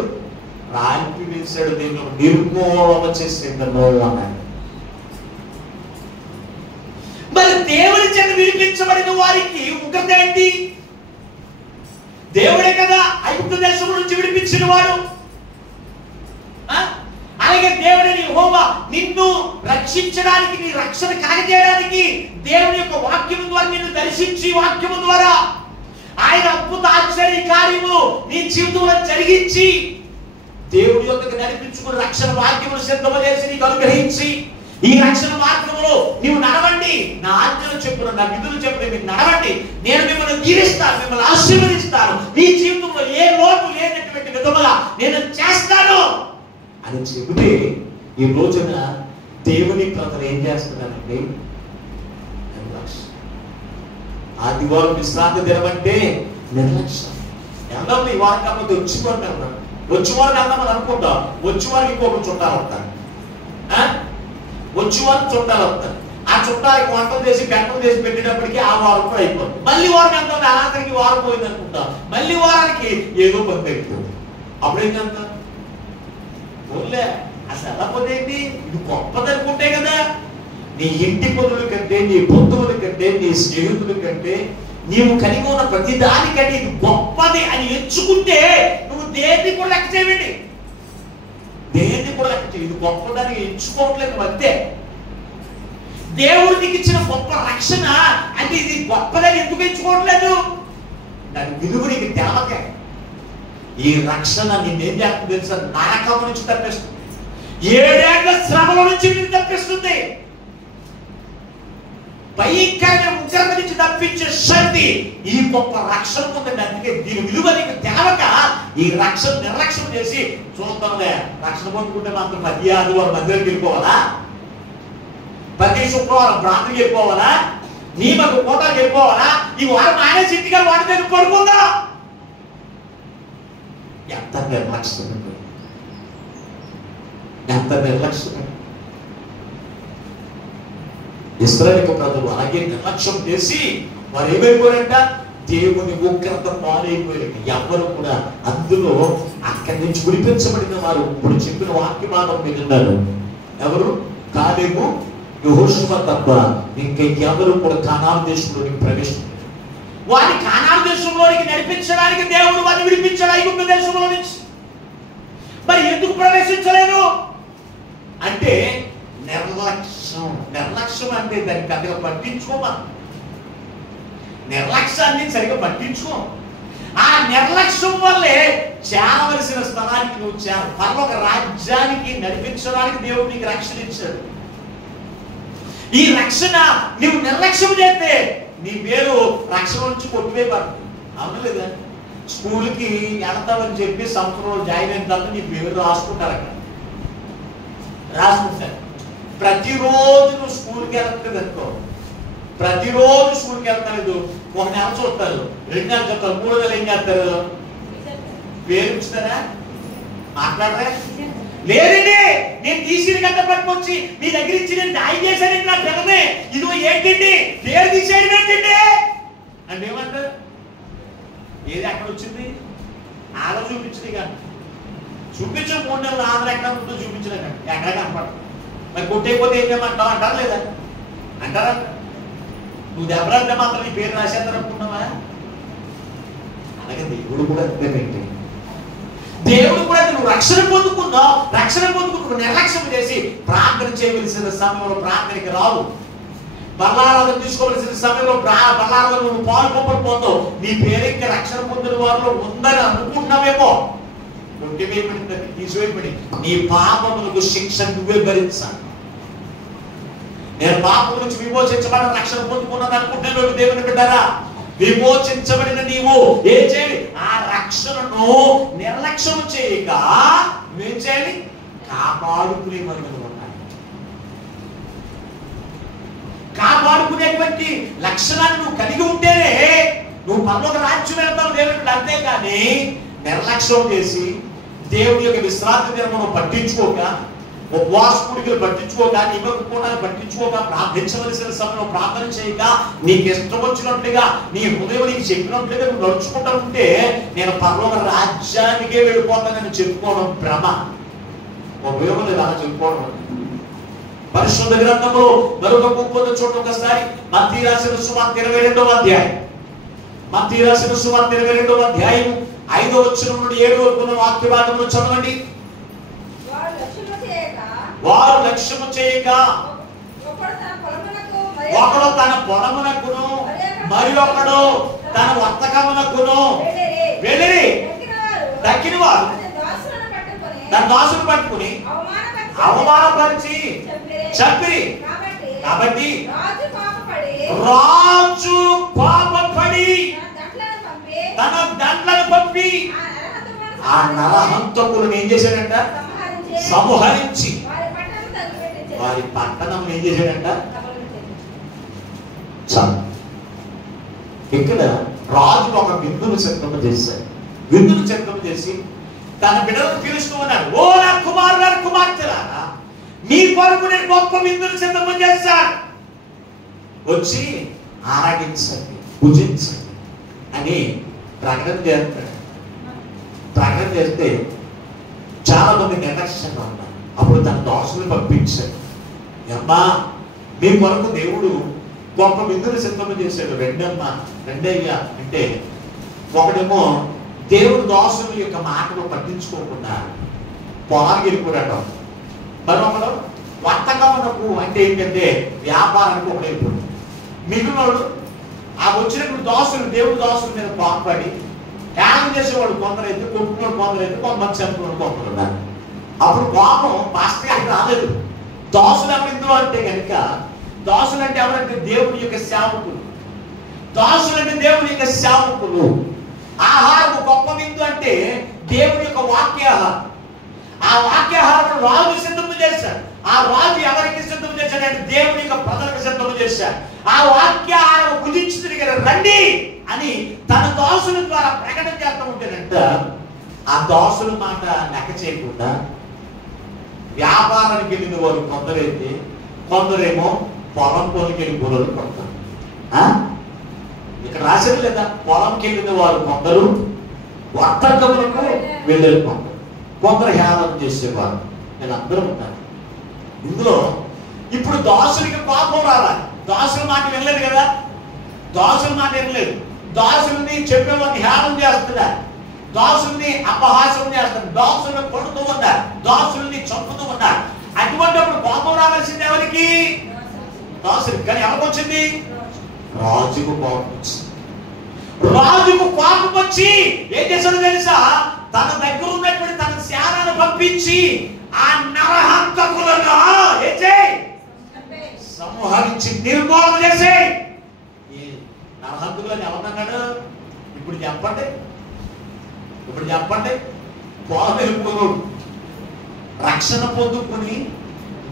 రాల్పి వేశాడు. దేవుడు నిర్మూలన చేసేటను అన్నాడు. మరి దేవుని చేత విడిపించబడిన వారికి ఉగ్రత ఏంటి? దేవుడే కదా ఐగుప్తు దేశం నుంచి విడిపించిన వాడు. అలాగే దేవుడిని యెహోవా నిన్ను రక్షించడానికి, నీ రక్షణ కలగజేయడానికి దేవుని యొక్క వాక్యం ద్వారా నిన్ను దర్శించి వాక్యము ద్వారా ఆయన అద్భుత ఆశ్చర్య కార్యము నీ జీవితంలో జరిగించి దేవుడి యొక్కకు నడిపించుకుని రక్షణ వాక్యమును సిద్ధమచేసి నీకు అనుగ్రహించి ఈ రక్షణ మార్గంలో నీవు నడవండి, నా ఆజ్ఞలు చెప్పును, నా విధులు చెప్పును, మీరు నడవండి, నేను మిమ్మల్ని దీవిస్తాను, మిమ్మల్ని ఆశీర్వదిస్తాను, నీ జీవితంలో ఏ లోటు లేనటువంటి విధముగా నేను చేస్తాను అని చెబితే ఈ రోజున దేవుని ప్రజలు ఏం చేస్తున్నారంటే నిర్లక్ష్యం. ఆదివారం విశ్రాంతి దినం అంటే నిర్లక్ష్యం. వెళ్దాం ఈ వారం కాకపోతే వచ్చేవారు వెళ్దాం, వచ్చేవారికి వెళ్దామని అనుకుంటాం, వచ్చేవారికి ఇంకొక చుట్టాలు వస్తారు, వచ్చేవారికి చుట్టాలు వస్తారు. ఆ చుట్టాలకి వంటలు చేసి పెంటలు చేసి పెట్టేటప్పటికి ఆ వారం కూడా అయిపోతుంది. మళ్ళీ వారం వెళ్తాం, ఆఖరికి వారం పోయింది అనుకుంటాం, మళ్ళీ వారానికి ఏదో పని అయిపోతుంది. అప్పుడేంటంట పోలే అసలు ఎలా పోతేంటి? ఇది గొప్పది అనుకుంటే కదా. నీ ఇంటి పనుల కంటే, నీ బంధువుల కంటే, నీ స్నేహితుల కంటే, నీవు కలిగి ఉన్న ప్రతి దానికంటే ఇది గొప్పది అని ఎంచుకుంటే నువ్వు దేన్ని కూడా లెక్క చేయండి, దేన్ని కూడా లెక్క చేయి. ఇది గొప్పదాన్ని ఎంచుకోవట్లేదు అంతే. దేవుడు నీకు ఇచ్చిన గొప్ప రక్షణ అంటే ఇది గొప్పదని ఎందుకు ఎంచుకోవట్లేదు? దాని విలువ నీకు తెలవకే. ఈ రక్షణ నిన్నేం చేస్తుంది తెలుసా? నరకం నుంచి తప్పిస్తుంది, 7 ఏళ్ల శ్రమల నుంచి నిన్ను తప్పిస్తుంది, భయంకరమైన ఉగ్రత నుంచి తప్పించే శక్తి ఈ గొప్ప రక్షణ పొందండి. అందుకే దీని విలువ నీకు తెలవక ఈ రక్షణ నిర్లక్ష్యం చేసి చూద్దాంలే, రక్షణ పొందుకుంటే మాత్రం ప్రతి ఆదివారం మందిరానికి వెళ్ళిపోవాలా, ప్రతి శుక్రవారం ప్రాంతానికి వెళ్ళిపోవాలా, నియమకు కోటాలకు వెళ్ళిపోవాలా, ఈ వారం ఆయన ఇంటిగా వాడి దగ్గర పడుకుందా? ఎంత నిర్లక్ష్యం, ఎంత నిర్లక్ష్యం. ఇశ్రాయేలు ప్రజలు అలాగే నిర్లక్ష్యం చేసి వారు ఏమైపోయారంట? దేవుని ఉగ్రత పాలైపోయారు. ఎవరు కూడా అందులో అక్కడి నుంచి విడిపించబడిన వారు ఇప్పుడు చెప్పిన వాక్యమానం విన్నారు. ఎవరు? కాలేబు, యెహోషువ తప్ప ఇంకా ఎవరు కూడా కానాను దేశంలోనికి ప్రవేశించారు. వారిని కానాను దేశంలోనికి నడిపించడానికి దేవుడు వారిని విడిపించాడు ఐగుప్తు దేశంలో నుంచి. మరి ఎందుకు ప్రవేశించలేదు అంటే నిర్లక్ష్యం. నిర్లక్ష్యం అంటే దాన్ని పెద్దగా పట్టించుకోమా, నిర్లక్ష్యాన్ని సరిగా పట్టించుకో. ఆ నిర్లక్ష్యం వల్లే చేరవలసిన స్థలానికి నువ్వు పరలోక రాజ్యానికి నడిపించడానికి దేవుడు నీకు రక్షణ ఇచ్చాడు. ఈ రక్షణ నువ్వు నిర్లక్ష్యం చేస్తే నీ పేరు రక్షణ నుంచి కొట్టివేయబడుతుంది. అవును లేదా? స్కూల్కి వెళ్తామని చెప్పి సంవత్సరంలో జాయిన్ అయిన తర్వాత నీ పేరు రాసుకుంటారు, అక్కడ రాసుకుంటారు. ప్రతిరోజు నువ్వు స్కూల్కి వెళ్తుంది అనుకో, ప్రతిరోజు స్కూల్కి వెళ్తారు, 1 నెల చూస్తారు, 2 నెలలు చూస్తారు, 3 నెలలు ఏం చేస్తారు? పేరు ఉంచుతారా? మాట్లాడరా? లేదండి, నేను తీసిన గంట పట్టుకొచ్చి మీ దగ్గర ఇచ్చి నేను దాయి చేశానండి, నా పిల్లనే ఇదిగో ఏంటండి పేరు తీసేయడం ఏంటండి అంటే ఏమంటారు? ఏది అక్కడ వచ్చింది? ఆడ చూపించింది కానీ చూపించు 3 నెలలు ఆంధ్ర ఎక్కడ ఉంటుందో చూపించిన కానీ ఎక్కడ కనపడదు. మరి కొట్టేయకపోతే ఏం చేయమంటావు అంటారా లేదా? అంటారా? నువ్వు దెబ్బలంటే మాత్రం నీ పేరు రాసేద్దారు అనుకున్నావా? అలాగే దేవుడు కూడా అంతేనండి. దేవుడు కూడా నువ్వు రక్షణ పొందుకున్నావు, రక్షణ పొందుకుంటూ నిర్లక్ష్యం చేసి ప్రార్థన చేయవలసిన సమయంలో ప్రార్థనకి రావు, బల్లారాధన తీసుకోవలసిన సమయంలో బల్లారాధన నువ్వు పాల్పొందవు, నీ పేరు ఇంకా రక్షణ పొందిన వారిలో ఉందని అనుకుంటున్నావేమో. కొట్టివేయబడింది, తీసివేయబడి నీ పాపములకు శిక్ష నువ్వే భరించాలి. నేను పాపం నుంచి విమోచించబడిన రక్షణ పొందుకున్నాను అనుకుంటున్నాను దేవుని బిడ్డారా. విమోచించబడిన నీవు ఏం చేయాలి? ఆ రక్షణను నిర్లక్ష్యం చేయక ఏం చేయాలి? కాపాడుకునే మనం ఉండాలి. కాపాడుకునేటువంటి లక్షణాన్ని నువ్వు కలిగి ఉంటేనే నువ్వు పరలోక రాజ్యం వెళ్తావు దేవుని బిడ్డ. అంతేకాని నిర్లక్ష్యం చేసి దేవుని యొక్క విశ్రాంతి దినమును పట్టించుకోక, ఉపవాస కూడికలు పట్టించుకోక, నిమ్మకుకోవడానికి పట్టించుకోక, ప్రార్థించవలసిన సమయంలో ప్రార్థన చేయక, నీకు ఇష్టం వచ్చినట్లుగా నీ హృదయం నీకు చెప్పినట్లుగా నువ్వు నడుచుకుంటూ ఉంటే నేను పరలోక రాజ్యానికే వెళ్ళిపోతానని చెప్పుకోవడం భ్రమ. ఉపయోగం లేదు అలా చెప్పుకోవడం. పరిశుద్ధ గ్రంథంలో మరొక గొప్ప చూడండి ఒకసారి. మత్తయి రాసిన సువార్త 22వ అధ్యాయం. మత్తయి రాసిన సువార్త 22వ అధ్యాయం 5వ వచనం నుండి 7వ వరకు ఉన్న వాక్య భాగంలో చదవండి. వారు లక్ష్యము చేయక ఒకడు తన పొలమునకును మరి ఒకడు తన వర్తకమునకును వెళ్ళి దక్కిన వారు తన దాసును పట్టుకుని అవమానపరిచి చంపిరి. కాబట్టి రాజు పాపపడి తన దండ్లను పంపి ఆ నరహంతకులను ఏం చేశాడంట? సంహరించి వారి పట్టణం ఏం చేశాడంట? ఇక్కడ రాజు ఒక విందును సిద్ధం చేశాడు. విందును సిద్ధం చేసి తన బిడ్డలను పిలుస్తూ ఉన్నాడు. ఓ నా కుమారుల కుమార్తెలారా, మీ కొరకు నేను గొప్ప విందును సిద్ధం చేశాను, వచ్చి ఆరాధించండి, పూజించండి అని ప్రకటన చేస్తాడు. ప్రకటన చేస్తే చాలా మంది నిర్లక్ష్యంగా ఉన్నారు. అప్పుడు తన దాసుని పంపించాడు. అమ్మా, మీ కొరకు దేవుడు గొప్ప విందులు సిద్ధం చేశాడు, రెండమ్మా రెండయ్యా అంటే, ఒకడేమో దేవుడు దాసుల యొక్క మాటలు పట్టించుకోకుండా పొలానికి వెళ్ళిపోయాడు. మరొకడు వర్తకమునకు అంటే ఏంటంటే వ్యాపారానికి ఒకడు వెళ్ళిపోయాడు. మిగిలినోడు ఆ వచ్చినప్పుడు దాసులు దేవుడు దాసుల మీద పాల్పడి ధ్యానం చేసేవాడు కొందరైతే, కొట్టుకున్నాడు కొందరైతే, కొంతమంది చంపుకున్నాడు కొందరు ఉన్నారు. అప్పుడు పాపం పాస్టర్ రాలేదు. దాసులు ఎవరు ఇందులో అంటే కనుక, దాసులు అంటే ఎవరంటే దేవుని యొక్క సేవకులు. దాసులు అంటే దేవుని యొక్క సేవకులు. ఆహారం గొప్ప విందు అంటే దేవుని యొక్క వాక్యాహారం. ఆ వాక్యాహారం రాజు సిద్ధం చేశాడు. ఆ రాజు ఎవరికి సిద్ధం చేశాడంటే దేవుని యొక్క ప్రజలకు సిద్ధం చేశాడు. ఆ వాక్యాహారం భుజించి తిరిగి రండి అని తన దాసుల ద్వారా ప్రకటన చేస్తూ ఉంటేనంట, ఆ దాసుల మాట లెక్క చేయకుండా వ్యాపారానికి వెళ్ళిన వారు కొందరైతే, కొందరేమో పొలం పొలికి వెళ్ళి గొర్రెలు పడతారు. ఇక్కడ రాసేది లేదా? పొలంకి వెళ్ళిన వారు కొందరు, వర్తకములకు వెళ్ళేది కొందరు, కొందరు హేళన చేసేవారు. వీళ్ళందరూ ఉంటారు ఇందులో. ఇప్పుడు దాసులకి పాపం రావాలి. దాసుల మాట వినలేదు కదా, దాసుల మాట వినలేదు. దాసుల్ని చెప్పేవాడిని హేళన చేస్తున్నారు, దాసుల్ని అపహాసం చేస్తారు, దాసుల్ని కొడుతూ ఉన్నారు, దాసుల్ని చంపుతూ ఉన్నారు. అటువంటిప్పుడు పాపం రావాల్సింది ఎవరికి? దాసులు. కానీ ఎవరికి వచ్చింది? రాజుకు కోపం వచ్చింది. రాజుకు కోపం వచ్చి ఏం చేశాడు తెలుసా? తన దగ్గర ఉన్నటువంటి తన సేనను పంపించి ఆ నరహంతకులను ఏం చేయి? సంహరించి నిర్మూలన చేసి. ఈ నరహంతకులను ఎవరన్నాడు? ఇప్పుడు చెప్పండి, ఇప్పుడు చెప్పండి. పొలమెలుపును రక్షణ పొందుకుని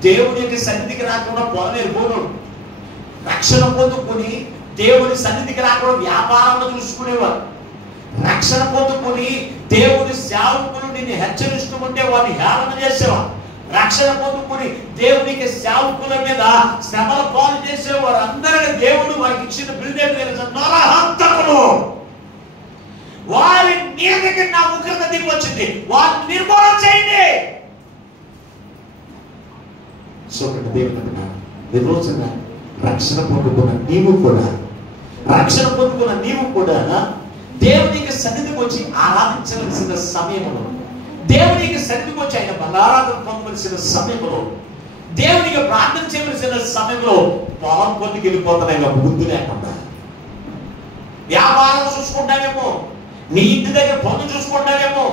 దేవుని యొక్క సన్నిధికి రాకుండా పొలమెలుపును రక్షణ పొందుకుని దేవుని సన్నిధికి రాకుండా వ్యాపారంలో చూసుకునేవారు. రక్షణ పొందుకుని దేవుని సేవకులు నిన్ను హెచ్చరిస్తూ ఉంటే వారిని హేళన చేసేవారు. రక్షణ పొందుకుని దేవునికి సేవకుల మీద శ్రమల పాలు చేసేవారు. అందరినీ దేవుడు వారికి ఇచ్చిన బిరుదేమి తెలుసు, నరహంతకులు. వారి మీదకి నా ఉగ్రత దిగి వచ్చింది, వారిని నిర్మూలన చేయండి. సో దేవుడు నిర్మూలన. రక్షణ పొందుకున్న నీవు కూడా దేవునికి సన్నిధికి వచ్చి ఆరాధించవలసిన సమయంలో, దేవునికి సన్నిధికి వచ్చి ఆయన బలారాధన పొందవలసిన సమయంలో, దేవునికి ప్రార్థన చేయవలసిన సమయంలో పొలం పొందికి వెళ్ళిపోతున్నాయి బుద్ధి లేకుండా. వ్యాపారం చూసుకుంటానేమో, నీ ఇంటి దగ్గర పనులు చూసుకుంటానేమో.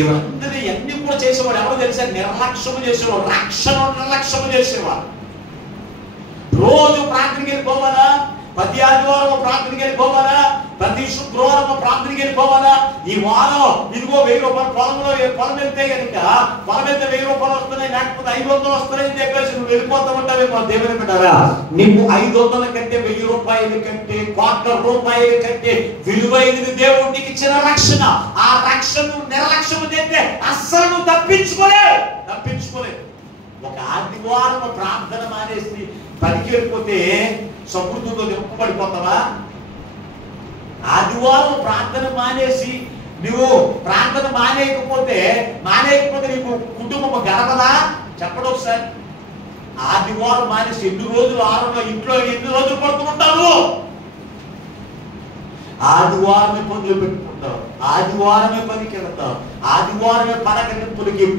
ఇవన్నీ కూడా చేసేవాడు ఎవరు తెలుసా? నిర్లక్ష్యము చేసేవాడు. రక్షణ నిర్లక్ష్యము చేసేవాడు. రోజు ప్రార్థనకి వెళ్ళిపోవాలా? ప్రతి ఆదివారం ప్రార్థనకి వెళ్ళిపోవాలా? ప్రతి శుక్రవారం ప్రార్థనకి వెళ్ళిపోవాలా? ఈ వారం ఇదిగో 1000 రూపాయలు పొలం వెళ్తే కనుక పొలం వెళ్తే 1000 రూపాయలు వస్తున్నాయి, లేకపోతే 500 వస్తున్నాయి అని చెప్పేసి నువ్వు వెళ్ళిపోతా ఉంటావేమో. దేవుని బిడ్డారా, నీకు 500 కంటే 1000 రూపాయల కంటే 1,00,00,000 రూపాయల కంటే విలువైనది దేవుడికి ఇచ్చిన రక్షణ. ఆ రక్షణ నిర్లక్ష్యం చేస్తే అస్సలు నువ్వు తప్పించుకోలేవు. ఒక ఆదివారం ప్రార్థన మానేసి పనికి వెళ్ళిపోతే సమృద్ధితో నింపబడిపోతావా? ఆదివారం ప్రార్థన మానేసి నువ్వు ప్రార్థన మానేయకపోతే నీకు కుటుంబం గడపదా? చెప్పడం ఒకసారి. ఆదివారం మానేసి ఎన్ని రోజులు వారంలో ఇంట్లో ఎన్ని రోజులు పడుతుంటావు? ఆదివారమే పనులు పెట్టుకుంటావు, ఆదివారమే పనికి వెళ్తావు, ఆదివారమే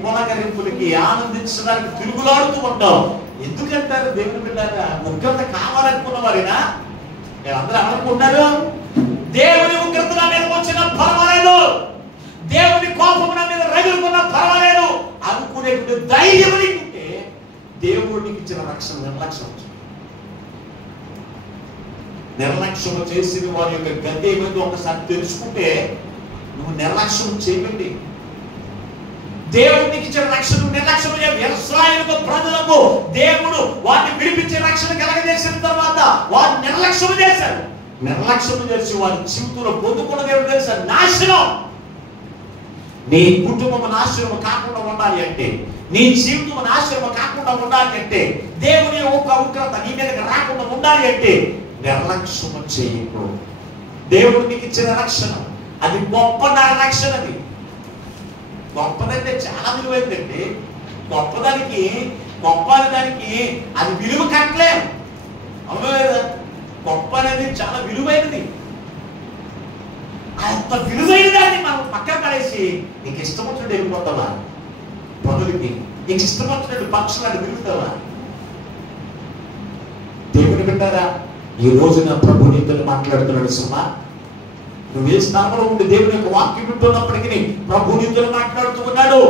పొలకరింపులకి ఆనందించడానికి తిరుగులాడుతూ ఉంటావు. ఎందుకంటారు దేవుని బిడ్డారా? ఉగ్రత కావాలనుకున్న వారేనా? అందరూ అనుకుంటారు దేవుని ఉగ్రత నా మీద వచ్చినా పర్వాలేదు, దేవుని కోపం నా మీద రగులుకున్నా పర్వాలేదు అనుకునేటువంటి ధైర్యం ఉంటే దేవుడికి ఇచ్చిన రక్షణ నిర్లక్ష్యం చేసి వారి యొక్క గతి ఏమైందో ఒకసారి తెలుసుకుంటే నువ్వు నిర్లక్ష్యం చేయకండి. దేవుడికి ఇచ్చిన రక్షణ నిర్లక్ష్యం ఇశ్రాయేలు ప్రజలకు దేవుడు వారిని విడిపించే రక్షణ కలగజేసిన తర్వాత వారు నిర్లక్ష్యం చేశారు. నిర్లక్ష్యం చేసి వారి జీవితంలో పొందుకున్నది ఏమిటో తెలుసా? నాశనం. నీ కుటుంబం నాశనం కాకుండా ఉండాలి అంటే, నీ జీవితం నాశనం కాకుండా ఉండాలి అంటే, దేవుని యొక్క ఉగ్రత నీ మీదకి రాకుండా ఉండాలి అంటే నిర్లక్ష్యం చేయకు. దేవుడు నీకు ఇచ్చిన రక్షణ అది గొప్ప రక్షణ. అది గొప్పదంటే చాలా విలువైందండి. గొప్పదానికి అది విలువ కట్టలేం. అవును లేదా? గొప్ప అనేది చాలా విలువైనది. అంత విలువైన దాన్ని మనం పక్కన పడేసి నీకు ఇష్టం వచ్చినట్టు వెళ్ళిపోతావా? పనులకి నీకు ఇష్టం వచ్చినట్టు పక్షులను విలుగుతావా? దేవుని బిడ్డారా, ఈ రోజున ప్రభు నీతో మాట్లాడుతున్నాడు. సుమా, నువ్వు ఏ స్థానంలో ఉండి దేవుని యొక్క వాక్యం వింటున్నప్పటికీ ప్రభు నీతో మాట్లాడుతూ ఉన్నాడు.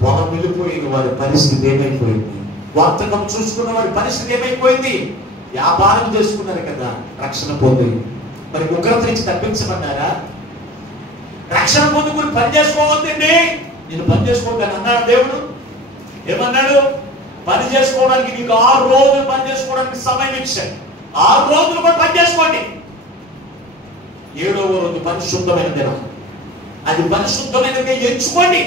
పొలం వెళ్ళిపోయిన వారి పరిస్థితి ఏమైపోయింది? వార్తకం చూసుకున్న వారి పరిస్థితి ఏమైపోయింది? వ్యాపారం చేసుకున్నారు కదా, రక్షణ పొంది మరి ఉగ్రత నుంచి తప్పించబడ్డారా? రక్షణ పొందుకుని పని చేసుకోవద్దండి. నేను పని చేసుకోవద్దని అన్నాడు దేవుడు. ఏమన్నాడు? పని చేసుకోవడానికి నీకు 6 రోజులు పని చేసుకోవడానికి సమయం ఇచ్చాడు. 6 రోజులు కూడా పని చేసుకోండి. 7వ రోజు పరిశుద్ధమైన దినం. అది పరిశుద్ధమైనది ఎంచుకోండి.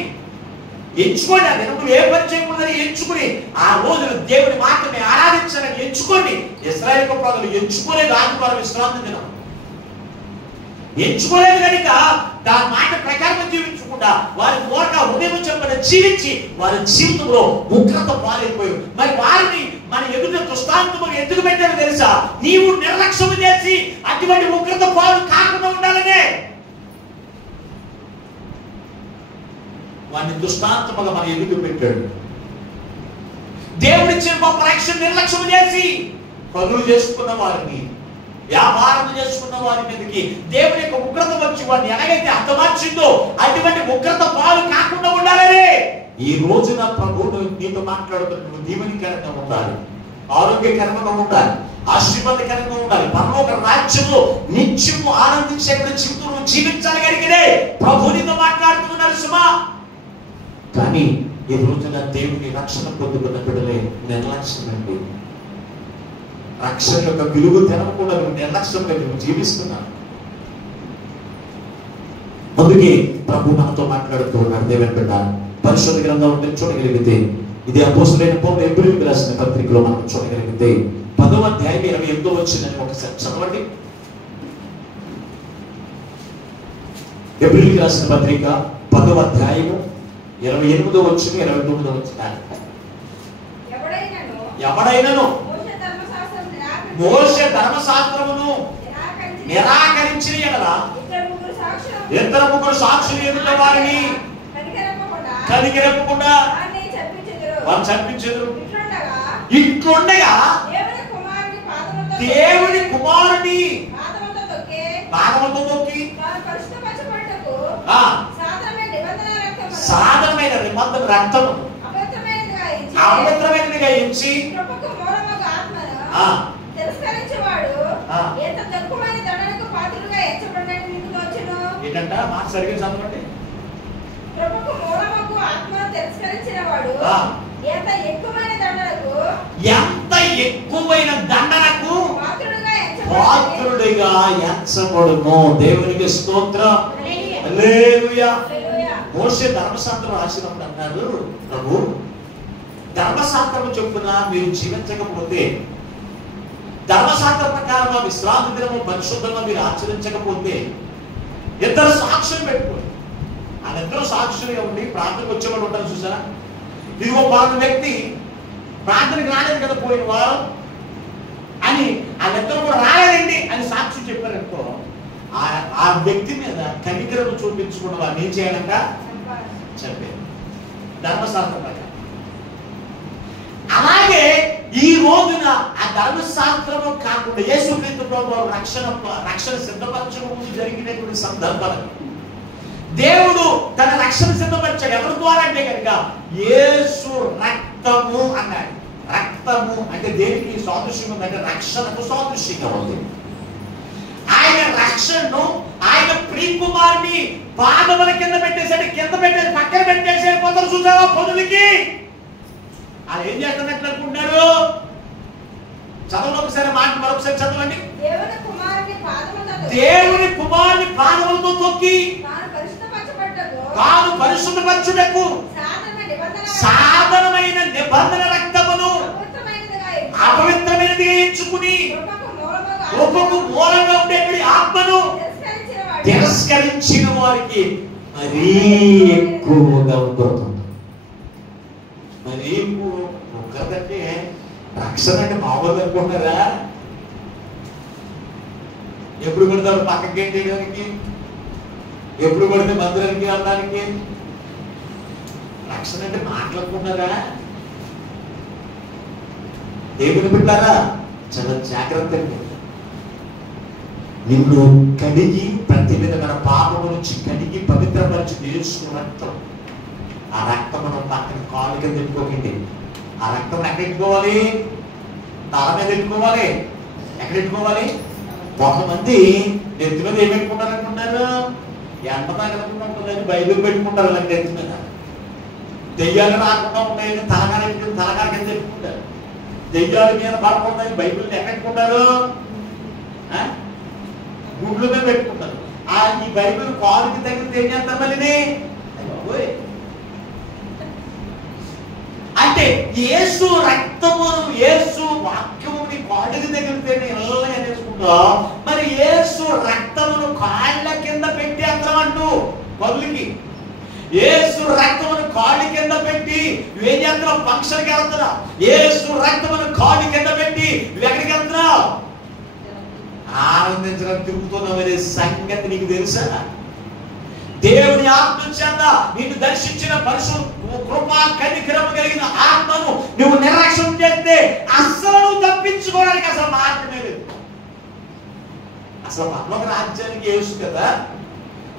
ఆ దినములు ఏ పని చేయకూడదని ఎంచుకుని ఆ రోజున దేవుని మాటని ఆరాధించాలని ఎంచుకోండి. ఇశ్రాయేలు ప్రజలు ఎంచుకోలేదు ఆదివారం విశ్రాంతి దినం. ఎంచుకోలేదు కనుక దాని మాట ప్రకారం జీవించకుండా వారి మూర్ఖ హృదయం చెప్పిన జీవించి వారి జీవితంలో ఉగ్రత పాలైపోయారు. మరి వారిని మన ఎదుట దృష్టాంతము ఎందుకు పెట్టారో తెలుసా? నీవు నిర్లక్ష్యం చేసి అటువంటి ఉగ్రత పాలు కాకుండా ఉండాలనే వారిని దృష్టాంతముగా మన ఎదుగు పెట్టాడు. దేవుడిచ్చిన గొప్ప రక్షణ నిర్లక్ష్యం చేసి పనులు చేసుకున్న వారిని, వ్యాపారం చేసుకున్న వారి మీదకి దేవుని యొక్క ఉగ్రత వచ్చి వారిని ఎలాగైతే హతమార్చిందో అటువంటి ఉగ్రత పాలు కాకుండా ఉండాలనే ఈ రోజున ప్రభువు నీతో మాట్లాడుతున్న దీవెనకరంగా ఉండాలి, ఆరోగ్యకరంగా ఉండాలి, ఆశీర్వాదకరంగా ఉండాలి, పరలోక రాజ్యంలో నిత్యము ఆనందించే జీవితంలో జీవించాలి కనుకనే ప్రభు నీతో మాట్లాడుతున్నారు సుమా. కానీ ఈ రోజున దేవుని రక్షణ పొందుకున్న బిడ్డలే నిర్లక్ష్యం అండి. రక్షణ యొక్క విలువ తెలవకుండా నువ్వు నిర్లక్ష్యంగా నువ్వు జీవిస్తున్నావు. అందుకే ప్రభు మనతో మాట్లాడుతూ ఉన్నాడు. దేవుని బిడ్డ, పరిశుద్ధ గ్రంథం ఉంటే చూడగలిగితే ఇది అపోస్తలులైన పౌలు హెబ్రీయులకు రాసిన పత్రికలో మనం చూడగలిగితే 10వ అధ్యాయం 28వ వచనాన్ని ఒకసారి చదవండి. హెబ్రీయులకు రాసిన పత్రిక 10వ అధ్యాయము 28వ వచనం 29వ వచనం. ఎవడైనను మోషే ధర్మశాస్త్రమును నిరాకరించిన ఎడల 2 సాక్షులు ఎదుట వారిని కనికరింపకుండా వారు చంపించెదరు. ఇట్లుండగా దేవుని కుమారుని పాదములతో తొక్కి సాధనమైన నిబంధన రక్తము అపవిత్రమైనదిగా ఎంచి కృపకు మూలమగు ఆత్మను తిరస్కరించేవాడు ఎంత తక్కువైన దండనకు పాత్రుడుగా ఎంచబడినట్టు నీకు తోచును. ఏంటంట మాట సరిగ్గా చదవండి. కృపకు మూలమగు ఆత్మను తిరస్కరించినవాడు ఎంత ఎక్కువైన దండనకు పాత్రుడిగా ఎంచబడును. దేవునికి స్తోత్రం. హల్లెలూయా. మోషే ధర్మశాస్త్రం రాసినప్పుడు అన్నాడు, ప్రభు ధర్మశాస్త్రం చొప్పున మీరు జీవించకపోతే, ధర్మశాస్త్ర ప్రకారం విశ్రాంతి దినము పరిశుద్ధంగా మీరు ఆచరించకపోతే ఇద్దరు సాక్షులు పెట్టుకోండి. వాళ్ళిద్దరు సాక్షులుగా ఉండి ప్రార్థనకు వచ్చేవాడు ఉంటారు చూసారా. ఇదిగో పలానా వ్యక్తి ప్రార్థనకి రాలేదు కదా పోయిన వారం అని వాళ్ళిద్దరు కూడా రాలేదండి అని సాక్షి చెప్పారనుకో, ఆ వ్యక్తి మీద కనికరం చూపించకుండా వాళ్ళు ఏం చేయాలంట చెప్పారు ధర్మశాస్త్రం ప్రకారం. అలాగే ఈ రోజున ఆ ధర్మశాస్త్రము కాకుండా యేసుక్రీస్తు ప్రభువు రక్షణ సిద్ధపరచడం ముందు జరిగినటువంటి సందర్భాలు దేవుడు తన రక్షణ సిద్ధపరిచాడు. ఎవరి ద్వారా అంటే కనుక యేసు రక్తము అన్నాడు. రక్తము అంటే దేనికి సాదృశ్యం ఉందంటే రక్షణకు సాదృశ్యంగా ఉంది. ఆయన రక్షణను ఆయన ప్రియకుమారుని పాదముల కింద పెట్టేసాడు. కింద పెట్టేసి పక్కన పెట్టేసాడు. కొందరు చూసావా పనులకి అది ఏం చేస్తున్నట్లు అనుకుంటున్నారు. చదవండి ఒకసారి మాట మరొకసారి చదవండి. దేవుని కుమారుని పాదములతో తొక్కి తాను పరిశుద్ధపరచుటకు సాధనమైన నిబంధన రక్తమును అపవిత్రమైనదిగా ఎంచుకుని కృపకు మూలంగా ఉండేటువంటి ఆత్మను తిరస్కరించిన వారికి మరీ ఎక్కువగా ఉంటుంది. మరీ ఒక్కరికంటే రక్షణ అంటే మామూలు అనుకుంటారా? ఎప్పుడు పెడతాడు పక్కకి చేయడానికి, ఎప్పుడు పడితే మందిరానికి వెళ్ళడానికి. రక్షణ అంటే మాట్లాడుకున్నారా? దేవుని బిడ్డారా చాలా జాగ్రత్తగా నిన్ను కడిగి ప్రతి విధమైన పాపము నుంచి కడిగి పవిత్రపరిచి తీసుకున్న రక్తం. ఆ రక్తం మనం పక్కన కాలు కింద పెట్టుకోకండి. ఆ రక్తం ఎక్కడ పెట్టుకోవాలి? తల మీద పెట్టుకోవాలి. ఎక్కడ పెట్టుకోవాలి? కొంతమంది నెత్తి మీద ఏం పెట్టుకుంటారు అనుకుంటారు? ఎండ తగలకుండా బైబిల్ పెట్టుకుంటారు. అలాంటి నెత్తి మీద దెయ్యాలు రాకుండా ఉంటాయని తలకాయ కింద పెట్టుకుంటారు. దెయ్యాల మీద పడకుండా బైబిల్ ఎక్కడ పెట్టుకుంటారు? గుడ్ల మీద పెట్టుకుంటారు. ఈ బైబిల్ కాలుకి తగిలితే ఏం చేస్తారు మళ్ళీ? అంటే యేసు రక్తమును యేసు వాక్యముని కాళ్ళకి తగిలితేనే ఎలా అనేసుకుంటాం. మరి యేసు రక్తమును కాళ్ళ కింద పెట్టి అందరం అంటూ పనులకి యేసు రక్తమును కాళ్ళ కింద పెట్టి నువ్వేం చేస్తున్నావు? ఫంక్షన్కి వెళ్తున్నావు. యేసు రక్తమును కాళ్ళ కింద పెట్టి నువ్వు ఎక్కడికి వెళ్తున్నావు? ఆనందించడం తిరుగుతున్నావు అనే సంగతి నీకు తెలుసా? దేవుని ఆత్మ చేత నిన్ను దర్శించిన కృపా కనికరము కలిగిన ఆత్మను నువ్వు నిర్లక్ష్యం చేస్తే అసలు నువ్వు తప్పించుకోవడానికి అసలు మార్గమే లేదు. అసలు పరలోక రాజ్యానికి యేసు కదా,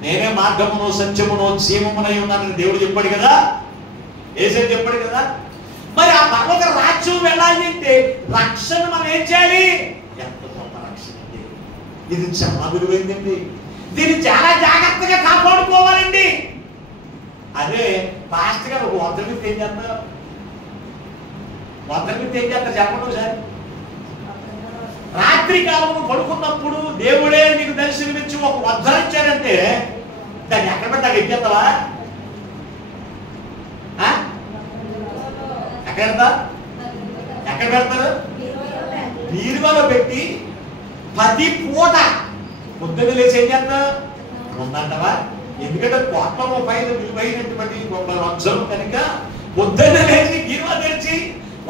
నేనే మార్గమును సత్యమును జీవమునై ఉన్నానని దేవుడు చెప్పాడు కదా, యేసే చెప్పాడు కదా. మరి ఆ పరలోక రాజ్యం వెళ్ళాలి అంటే రక్షణ మనం ఏం చేయాలి? ఎంత గొప్ప రక్షణ! ఇది చాలా విలువైందండి. దీన్ని చాలా జాగ్రత్తగా కాపాడుకోవాలండి. అదే పాస్టర్ గారు ఒక వంద మీద ఏం చేస్తారు? 100 మీద ఏం చేస్తారు చెప్పండి సార్. రాత్రి కాలము పడుకున్నప్పుడు దేవుడే నీకు దర్శనమిచ్చి ఒక వజ్రం ఇచ్చాడంటే దాన్ని ఎక్కడ పెట్టి అక్కడ ఎక్కేస్తావా? ఎక్కడ పెడతారు? బీరువాలో పెట్టి 10 పూట పొద్దున్న లేచి ఏం చేస్తావు? ఉందంటవా? ఎందుకంటే ₹1,00,000 విలువైనటువంటి ఒక వజ్రం కనుక పొద్దున్న లేచి బీరువా తెరిచి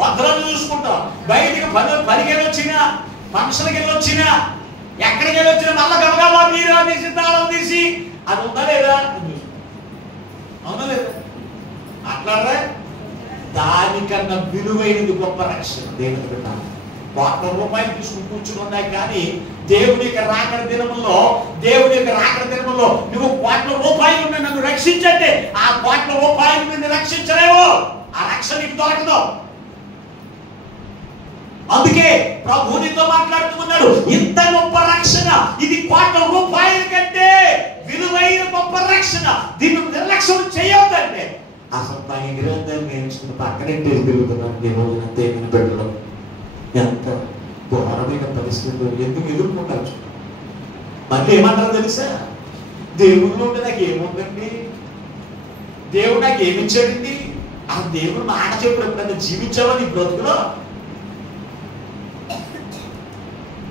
వజ్రాలు చూసుకుంటాం. బయటికి పనికి వచ్చినా ఫంక్షన్కి వెళ్ళొచ్చినా ఎక్కడికి వెళ్ళొచ్చినా మళ్ళా గబగబా బీరువా తీసి తాళం తీసి అది ఉందా లేదా? అవునా లేదా? అట్లారా దానికన్నా విలువైనది గొప్ప రక్షణ. దేవుని బిడ్డ ₹1,00,000 తీసుకుని కూర్చుని ఉన్నాయి. కానీ దేవుని యొక్క రాకడ దినములో నువ్వు ₹1,00,000 నన్ను రక్షించంటే ఆ ₹1,00,000 నిన్ను రక్షించలేవు. ఆ రక్షణ నీకు దొరకదు. అందుకే ప్రభు నీతో మాట్లాడుతున్నాడు, ఇంత గొప్ప రక్షణ, ఇది ₹1,00,000 కంటే విలువైన గొప్ప రక్షణ, దీన్ని నిర్లక్ష్యం చేయొద్దంటే అసలు గ్రంథాన్ని నేర్చుకుని పక్కనే తిరుగుతున్నాం. ఈ రోజున దేవుని బిడ్డలు ఎంత ఘోరమైన పరిస్థితులు ఎందుకు ఎదుర్కొంటారు. మళ్ళీ ఏమంటారో తెలుసా, దేవుడిలో ఉంటే నాకు ఏముందండి, దేవుడు నాకు ఏమిచ్చాడండి, ఆ దేవుడు మాట చెప్పుడు ఎప్పుడైనా జీవించావా నీ బ్రతుకులో?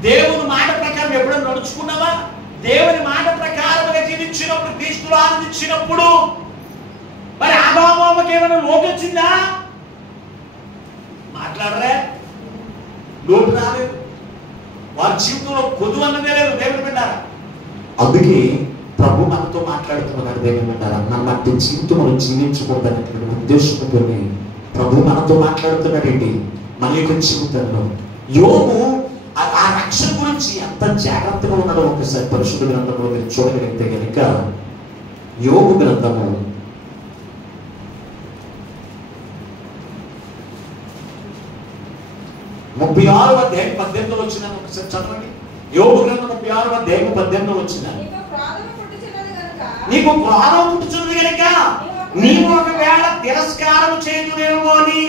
దేవుని మాట ప్రకారం ఎప్పుడైనా నడుచుకున్నావా? దేవుని మాట ప్రకారంగా జీవించినప్పుడు, క్రీస్తులో ఆనందించినప్పుడు మరి ఆదామకి ఏమైనా లోటు వచ్చిందా? మాట్లాడరే, లోటు రాలేదు. వారి జీవితంలో పొదువు అన్నదే లేదు. దేవుని బిడ్డారా, అందుకే ప్రభు మనతో మాట్లాడుతున్నాడు. దేవుని బిడ్డారా, నన్ను అట్టి జీవితం మనం జీవించకూడదనేటువంటి ఉద్దేశంతో ప్రభు మనతో మాట్లాడుతున్నాడు. ఏంటి మన యొక్క జీవితంలో యోబు ఆ రక్షణ గురించి ఎంత జాగ్రత్తగా ఉన్నాడో ఒకసారి పరిశుద్ధ గ్రంథంలో మీరు చూడగలిగితే కనుక, యోబు గ్రంథము 36వ అధ్యాయం 18వ వచనం ఒకసారి చదవండి. యోబు గ్రంథం 36వ అధ్యాయం 18వ వచనం. నీకు క్రోధం పుట్టుచున్నది కనుక నీవు ఒకవేళ తిరస్కారం చేయుదునేమో అని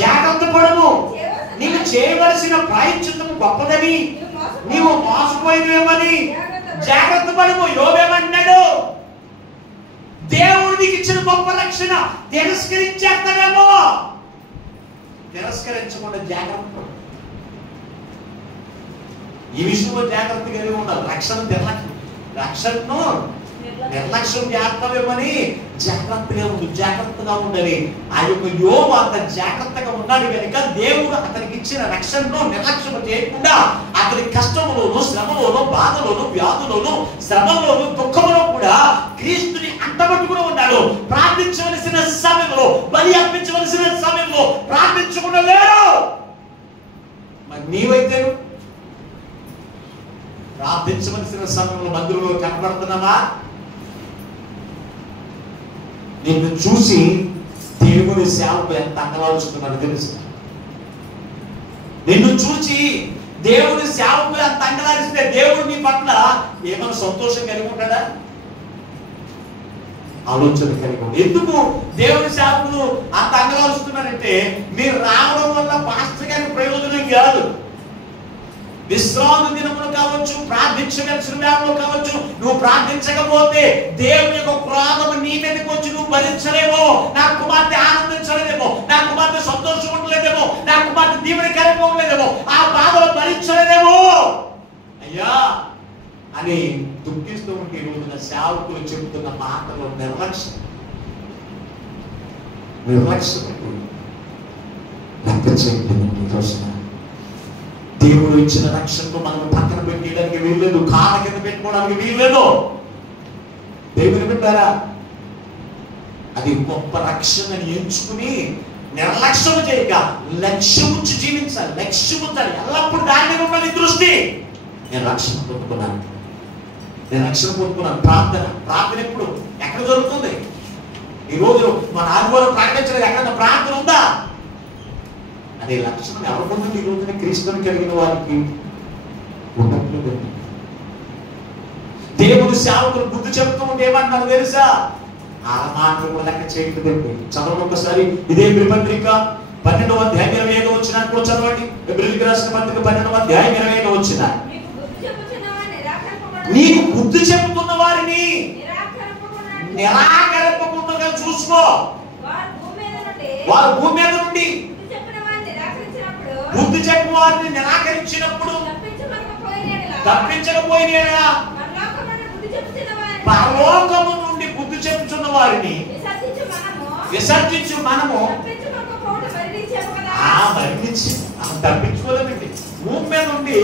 జాగ్రత్త పడము. నీవు చేయవలసిన ప్రాయశ్చిత్తము గొప్పదని నీవు మోసపోయినవేమని జాగ్రత్త పడము. యోబేమన్నాడు, దేవుడు నీకు ఇచ్చిన గొప్ప రక్షణ తిరస్కరించేస్తాడేమో. తిరస్కరించకుండా జాగ్రత్త. ఈ విషయంలో జాగ్రత్త కలిగి ఉండాలి. రక్షణను నిర్లక్ష్యం చేస్తామేమని జాగ్రత్తగా ఉండాలి. ఆ యొక్క యోబు అంత జాగ్రత్తగా ఉన్నాడు కనుక దేవుడు అతనికి ఇచ్చిన రక్షణను నిర్లక్ష్యం చేయకుండా అతని కష్టములోను, శ్రమలోను, బాధలోను, వ్యాధులోను, శ్రమలోను, దుఃఖంలో కూడా క్రీస్తుని అంటబట్టుకుని ఉన్నాడు. ప్రార్థించవలసిన సమయంలో, బలి అర్పించవలసిన సమయంలో ప్రార్థించకుండా లేరు. మరి నీవైతే ప్రార్థించవలసిన సమయంలో మందిరంలో కనబడుతున్నావా? నిన్ను చూసి దేవుని సేవకు ఎంత అంగలాడుచుకున్నాడు తెలుసు. నిన్ను చూసి దేవుని సేవకులు అంత అంగలాడిస్తే దేవుడు నీ పట్ల ఏమైనా సంతోషం కలిగి ఉంటాడా? ఆలోచన కలిగి ఉంటాడు. ఎందుకు దేవుని సేవకులు అంత అంగలాడుస్తున్నారంటే, మీరు రావడం వల్ల పాస్టర్ గారి ప్రయోజనం కాదు. విశ్రాంతి దినములు కావచ్చు, ప్రార్థించవలసిన వేళలో కావచ్చు, నువ్వు ప్రార్థించకపోతే దేవుని యొక్క క్రోధము నీ మీదకి వచ్చి నువ్వు భరించలేమో. నా కుమార్తె ఆనందించలేదేమో, నా కుమార్తె సంతోషం ఉండలేదేమో, నా కుమార్తె దీవెన కలిగి ఉండలేదేమో, ఆ బాధలు భరించలేదేమో అయ్యా అని దుఃఖిస్తూ ఉంటే ఈ రోజున సేవకులు చెబుతున్న మాటలు నిర్లక్ష్యం లెక్క చేయలేదండి. ఈ రోజున దేవుడు ఇచ్చిన రక్షణను మనం పక్కన పెట్టడానికి వీల్లేదు, కాళ్ళ కింద పెట్టుకోవడానికి వీల్లేదు. దేవుని పెట్టారా, అది గొప్ప రక్షణని ఎంచుకుని నిర్లక్ష్యం చేయక లక్ష్యం ఉంచి జీవించాలి. లక్ష్యం ఉంచాలి, ఎల్లప్పుడు దాని మీద ఉండాలి దృష్టి. నేను రక్షణ పొందుకున్నాను. ప్రార్థన ఎప్పుడు ఎక్కడ జరుగుతుంది? ఈ రోజు మన ఆదివారం ప్రకటించలేదు, ఎక్కడ ప్రార్థన ఉందా అనే లక్షణం ఎవరు పొందుతుంది? ఈ రోజున క్రీస్తుని కలిగిన వారికి ఉండట్లేదు. దేవుడు సేవకులు బుద్ధి చెప్తూ ఉంటే ఏమంటారు తెలుసా? ఆ మాటలు కూడా లెక్క చేయట్లేదండి. చదవండి ఒకసారి ఇదే పత్రిక 12వ అధ్యాయం 25వ వచనాన్ని కూడా చదవండి. ఎబ్రిల్కి రాసిన పత్రిక 12వ అధ్యాయం 25వ వచనం. నీకు బుద్ధి చెబుతున్న వారిని నిరాకరింపకుండా చూసుకో. వారు భూమి మీద నుండి బుద్ధి చెప్పు వారిని నిరాకరించినప్పుడు తప్పించకపోయినా పరలోకము నుండి బుద్ధి చెప్పుచున్న వారిని విసర్జించు మనము తప్పించుకోలేమండి. భూమి మీద నుండి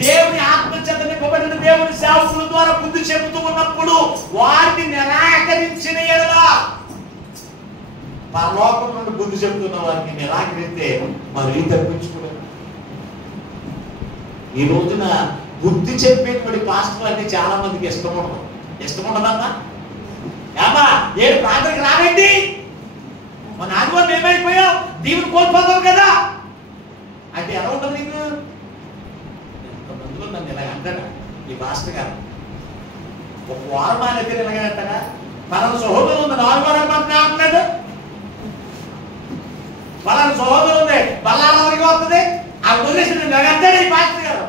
దేవుని ఆత్మచేత నింపబడిన దేవుని సేవకుల ద్వారా బుద్ధి చెబుతూ ఉన్నప్పుడు వారిని నిరాకరించిన ఎడలా, పరలోకం నుండి బుద్ధి చెబుతున్న వారిని నిరాకరిస్తే మరి తప్పించుకోలేదు. ఈ రోజున బుద్ధి చెప్పేటువంటి పాస్టర్లు అంటే చాలా మందికి ఇష్టం ఉండదమ్మా. ఏమా ఏడు ప్రార్థనకి రావండి, మన ఆదివారం ఏమైపోయావు, దీవుని కోల్పోతావు కదా అంటే ఎలా ఉంటుంది నీకు? ఎంతమందిలో నన్ను ఇలాగ అంటాడా ఈ పాస్టర్ గారు, ఒక వారం ఆయన దగ్గర ఇలాగే అంటాడా, పలానా సహోదరులు ఉంది 4 వారాలు మాత్రమే అంటున్నాడు, పలానా సహోదరులు ఉంది బల్లారానికి వస్తుంది ఆ వదిలేసి నేను అంటాడు ఈ పాస్టర్ గారు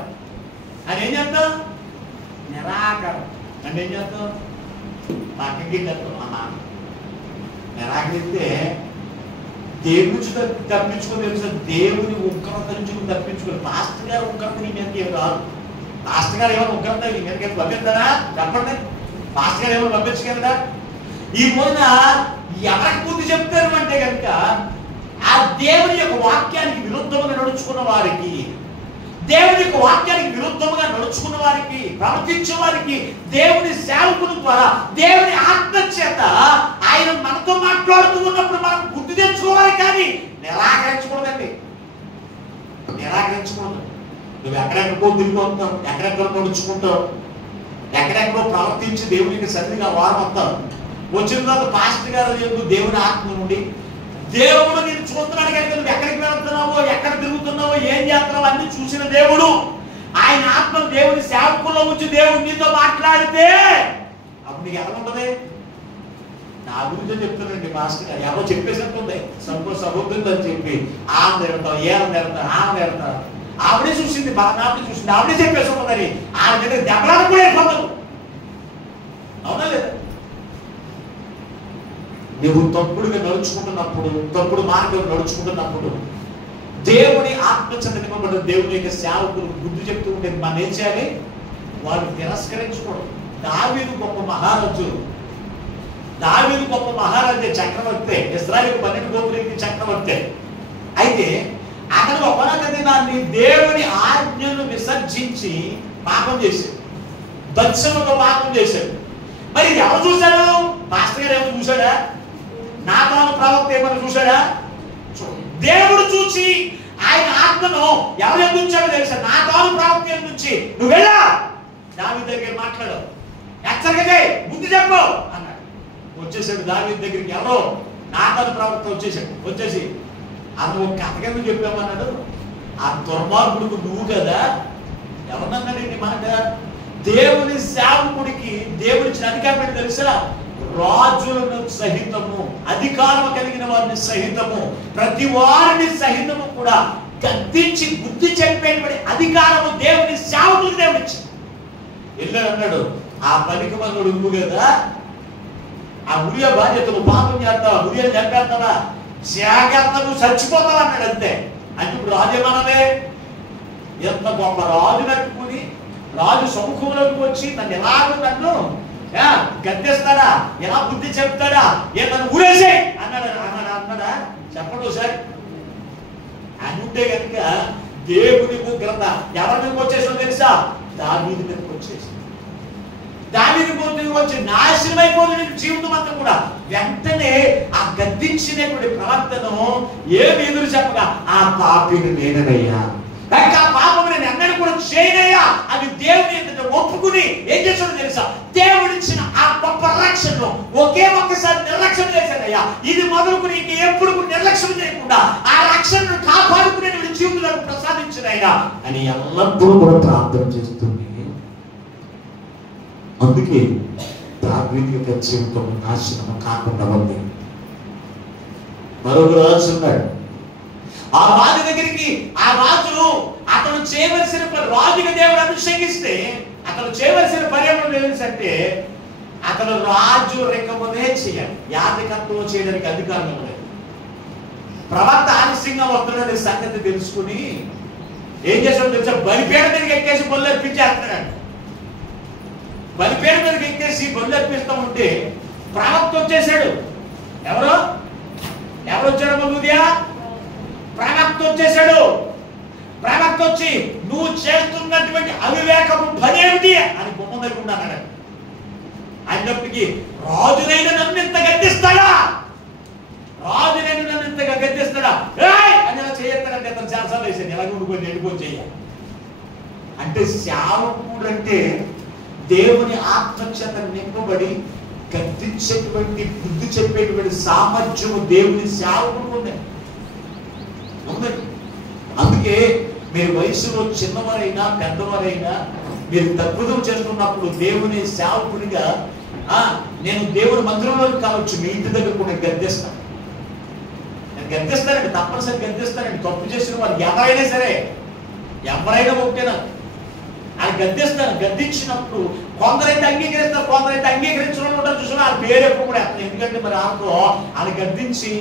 అని ఏం చేస్తాం? నిరాకరణ అంటే ఏం చేస్తాం? పక్కకి చెప్తాం. అమ్మా నిరాకరిస్తే దేవుడి నుంచి తప్పించుకొని తెలుసు, దేవుని ఉగ్రత నుంచి తప్పించుకొని. పాస్టర్ గారు ఉగ్రత నీ మీదకి ఏమి రాదు. పాస్టర్ గారు ఏమైనా ఉగ్రత నీ మీదకి పంపిస్తారా? చెప్పండి, పాస్టర్ గారు ఏమైనా పంపించగలరా? ఈ మొన్న ఎవరికి బుద్ధి చెప్తారు అంటే కనుక ఆ దేవుని యొక్క వాక్యానికి విరుద్ధంగా నడుచుకున్న వారికి, దేవుని యొక్క వాక్యానికి విరుద్ధంగా నడుచుకున్న వారికి, ప్రవర్తించే వారికి, దేవుని సేవకుల ద్వారా దేవుని ఆత్మ చేత ఆయన మనతో మాట్లాడుతూ ఉన్నప్పుడు మనం బుద్ధి తెచ్చుకోవాలి, కానీ నిరాకరించకూడదండి. నిరాకరించకూడదు. నువ్వు ఎక్కడెక్కడికో తిరిగిపోతావు, ఎక్కడెక్కడో నడుచుకుంటావు, ఎక్కడెక్కడో ప్రవర్తించి దేవునికి సరిగా వారం వస్తావు. వచ్చిన తర్వాత పాస్టర్ గారు ఎందుకు దేవుని ఆత్మ నుండి దేవుడు నేను చూస్తున్నాడు కనుక నువ్వు ఎక్కడికి వెళ్తున్నావో, ఎక్కడ తిరుగుతున్నావో, ఏం చేస్తున్నావో అన్ని చూసిన దేవుడు ఆయన ఆత్మ దేవుని సేవకుల్లో ఉంచి దేవుడు నీతో మాట్లాడితే అప్పుడు నీకు ఎలా ఉంటుంది? నా గురించే చెప్తున్నానండి మాస్టర్ గారు, ఎవరో చెప్పేసినట్టుంది సహోదరులు అని చెప్పి ఆమె నేర్తావు, ఏం నేర్తావు, ఆమె నేర్తావు, ఆవిడే చూసింది, ఆవిడే చూసింది, ఆవిడే చెప్పేసి ఉంటుందని ఆమె దగ్గర దెబ్బలాట కూడా అయిపోతావు. అవునా లేదా? నువ్వు తప్పుడుగా నడుచుకుంటున్నప్పుడు, తప్పుడు మార్గం నడుచుకుంటున్నప్పుడు దేవుని ఆత్మచేత నింపబడిన దేవుని యొక్క సేవకులు బుద్ధి చెప్తూ ఉంటే మనం ఏం చేయాలి? వాడు తిరస్కరించకూడదు. దావీదు గొప్ప మహారాజు, దావీదు గొప్ప మహారాజే, చక్రవర్తి, ఇశ్రాయేలు 12 గోత్రాలకి చక్రవర్తి. అయితే అతను ఒకనొక దినాన్ని దేవుని ఆజ్ఞను విసర్జించి పాపం చేశాడు, బత్షెబతో పాపం చేశాడు. మరి ఎవరు చూశాడు? పాస్టర్ గారు ఏమో చూశాడా? నాతాను ప్రవక్త ఏమన్నా చూశాడా? దేవుడు చూసి ఆయన ఆత్మను ఎవరు ఎందుకు తెలుసా? నాతాను ప్రవక్త నుంచి నువ్వు వెళ్ళా దావీదు దగ్గర మాట్లాడు, హెచ్చరిక చేయి, బుద్ధి చెప్పు అన్నాడు. వచ్చేసాడు దావీదు దగ్గరికి. ఎవరో నాతాను ప్రవక్త వచ్చేసి అతను ఒక కథ కింద చెప్పామన్నాడు. ఆ దుర్మార్గుడికి నువ్వు కదా. ఎవరన్నాడండి మాట? దేవుని సేవకుడికి దేవుడిచ్చిన అధికారం తెలుసా? రాజులను సహితము, అధికారం కలిగిన వారిని సహితము, ప్రతి వారిని సహితము కూడా గద్దించి బుద్ధి చెప్పేటువంటి అధికారము దేవుని సేవకుడికి దేవుడిచ్చి వెళ్ళాడు. అన్నాడు, ఆ పనికి మనోడు నువ్వు కదా, ఆ ఉరియా బాధ్యతలు పాపం చేస్తావా, ఉరియాలు చంపేస్తావా, జాగ్రత్త నువ్వు చచ్చిపోతావా అన్నాడు. అంతే. అంటే ఇప్పుడు రాజేమనలే, ఎంత గొప్ప రాజు నట్టుకుని రాజు సముఖంలోకి వచ్చి నన్ను ఎలాగో నన్ను గద్దెస్తాడా, ఎలా బుద్ధి చెప్తాడా, ఏ నన్ను ఊరేసే అన్నాడా? చెప్పండి ఒకసారి. అంటే కనుక దేవుని ఉగ్రత ఎవరి మీదకి వచ్చేసో తెలుసా? దావీదు మీదకి వచ్చేసి, దావీదు మీదకి వచ్చి నాశనం అయిపోతుంది జీవితం అంతా కూడా. వెంటనే ఆ గద్దించినటువంటి ప్రవర్తన ఏమి ఎదురు చెప్పగా, ఆ పాపిని నేనయ్యా, ఆ పాపం నేను ఎన్నడూ కూడా చేయనయ్యా అని దేవుని ఒప్పుకుని ఏం చేసాడో తెలుసా? దేవుడిచ్చిన ఆ గొప్ప రక్షణను ఒకే ఒక్కసారి నిర్లక్ష్యం చేశాడయ్యా. ఇది మొదలుకుని ఇంక ఎప్పుడు నిర్లక్ష్యం చేయకుండా ఆ రక్షణను కాపాడుకునే జీవితంలో ప్రసాదించినయ్యా అని ఎల్లప్పుడూ కూడా ప్రార్థన చేస్తుంది. అందుకే దావీదు యొక్క జీవితం నాశనం కాకుండా ఉంది. మరొక రాజు ఉన్నాడు. ఆ రాజు దగ్గరికి ఆ రాజు అతను చేయవలసిన రాజుగా దేవుడు అభిషేకిస్తే అతను చేయవలసిన పర్యావరణం ఏంటంటే అతను రాజు రికమనే చేయాలి. యాజకత్వం చేయడానికి అధికారం ఇవ్వలేదు. ప్రవక్త ఆలస్యంగా వస్తున్న సంగతి తెలుసుకుని ఏం చేసాడు తెలుసా? బలిపేడ మీదకి ఎక్కేసి బొల్లు అర్పించేస్తున్నాడు. బలిపేడ మీదకి ఎక్కేసి బొల్లు అర్పిస్తూ ఉంటే ప్రవక్త వచ్చేసాడు. ఎవరు వచ్చాడు? మగుదియా ప్రవక్త వచ్చేసాడు. ప్రవక్త వచ్చి నువ్వు చేస్తున్నటువంటి అవివేకము పనేమిటి అని బొమ్మ దగ్గర అన్నాడు. అయినప్పటికీ రాజునైనా నన్ను ఇంత గద్దిస్తాడా, రాజునైనా నన్ను ఇంతగా గద్దిస్తాడా అని ఎలా చేయొస్తాడంటే అతను చాలాసార్లు వేసాడు. ఎలా ఉండుకొని వెళ్ళిపోయి చెయ్యాలి అంటే సేవకుడు అంటే దేవుని ఆత్మచేత నింపబడి గద్దించేటువంటి బుద్ధి చెప్పేటువంటి సామర్థ్యము దేవుని సేవకుడు ఉంది. అందుకే మీరు వయసులో చిన్నవారైనా పెద్దవారైనా మీరు తప్పుదం చేస్తున్నప్పుడు దేవుని సేవకుడిగా నేను దేవుని మందిరంలోకి కావచ్చు, మీ ఇంటి దగ్గర కూడా గద్దిస్తాను. నేను గద్దిస్తానండి, తప్పనిసరి గద్దిస్తానండి. తప్పు చేసిన వాళ్ళు ఎవరైనా సరే, ఎవరైనా ఒకటేనా ఆయన గద్దిస్తాను. గద్దించినప్పుడు కొందరైతే అంగీకరిస్తారు, కొందరైతే అంగీకరించడం ఉంటారు. చూసినా వాళ్ళ పేరు ఎప్పుడు కూడా ఎత్తాను. ఎందుకంటే మరి ఆమెతో ఆయన గద్దించి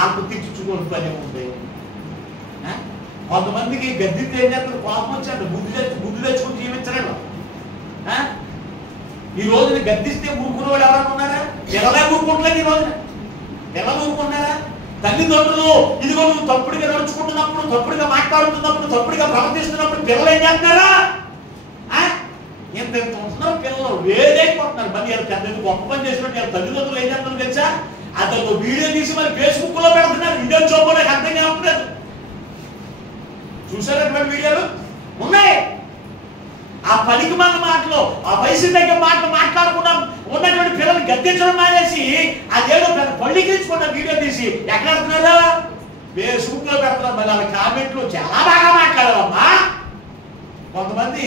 ఆకు తిట్టుకోని పని ఉంది. కొంతమందికి గద్దితే ఏం చేస్తారు, కోపం వచ్చాడు, బుద్ధి తెచ్చుకుని జీవించలేడు. ఈ రోజున గద్దిస్తే ఊరుకునే వాళ్ళు ఎవరైనా ఉన్నారా? పిల్లలే ఊరుకుంటలేదు. ఈ రోజున పిల్లలు ఊరుకున్నారా? తల్లిదండ్రులు ఇదిగో నువ్వు తప్పుడుగా నడుచుకుంటున్నప్పుడు, తప్పుడుగా మాట్లాడుతున్నప్పుడు, తప్పుడుగా ప్రవర్తిస్తున్నప్పుడు పిల్లలు ఏం చేస్తున్నారా? ఎంత ఉంటున్నారు పిల్లలు, వేరైపోతున్నారు. మరి పెద్ద గొప్ప పని చేసినట్టు తల్లిదండ్రులు ఏం చేస్తున్నారు తెలుసా? అతను వీడియో తీసి మరి ఫేస్బుక్ లో పెడుతున్నారు. వీడియో చూపడానికి అర్థం కావట్లేదు. చూసారటువంటి వీడియోలు ఉన్నాయి. ఆ పనికి మన మాటలు, ఆ వయసు దగ్గర మాటలు మాట్లాడకుండా ఉన్నటువంటి పిల్లలు గద్దించడం మానేసి అదేదో పళ్ళికించుకున్న వీడియో తీసి ఎక్కడ పెడుతున్నారా? ఫేస్బుక్ లో పెడుతున్నారు. మరి వాళ్ళ కామెంట్లు చాలా బాగా మాట్లాడారమ్మా. కొంతమంది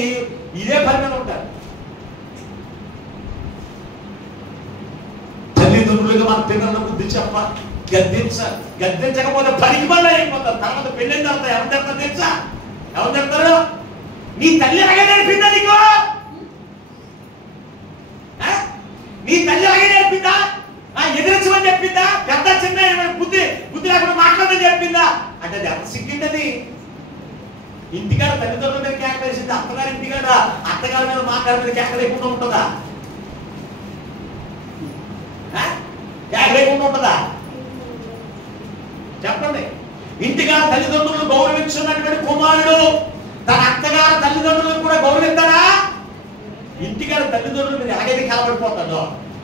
ఇదే పని మీద ఉంటారు. తల్లిదండ్రులుగా మన పిల్లల బుద్ధి చెప్పాలి, గద్దించాలి. గద్దించకపోతే పనికి మళ్ళీ అయిపోతారు. తర్వాత పెళ్ళిన తర్వాత ఎవరు తిడతారు తెలుసా? ఎవరు తిడతారు? నీ తల్లి అలాగే నేర్పిందా నీకు? నీ తల్లి అలాగే నేర్పిందా? ఎదిరించమని చెప్పిందా? పెద్ద చిన్న బుద్ధి లేకుండా మాట్లాడమని చెప్పిందా? అంటే అది ఎంత సిగ్గింటది. ఇంటికాడ తల్లిదండ్రుల మీద కేకలేసింది, అత్తగారి ఇంటికాడ అత్తగారి మీద మాట్లాడి మీద కేక లేకుండా ఉంటుందా? కేక లేకుండా ఉంటుందా? చెప్పండి. ఇంటికాడ తల్లిదండ్రులను గౌరవించున్నటువంటి కుమారుడు తన అత్తగారు తల్లిదండ్రులను కూడా గౌరవిస్తాడా? ఇంటికాడ తల్లిదండ్రుల మీద ఎలాగైతే కలబడిపోతాడో,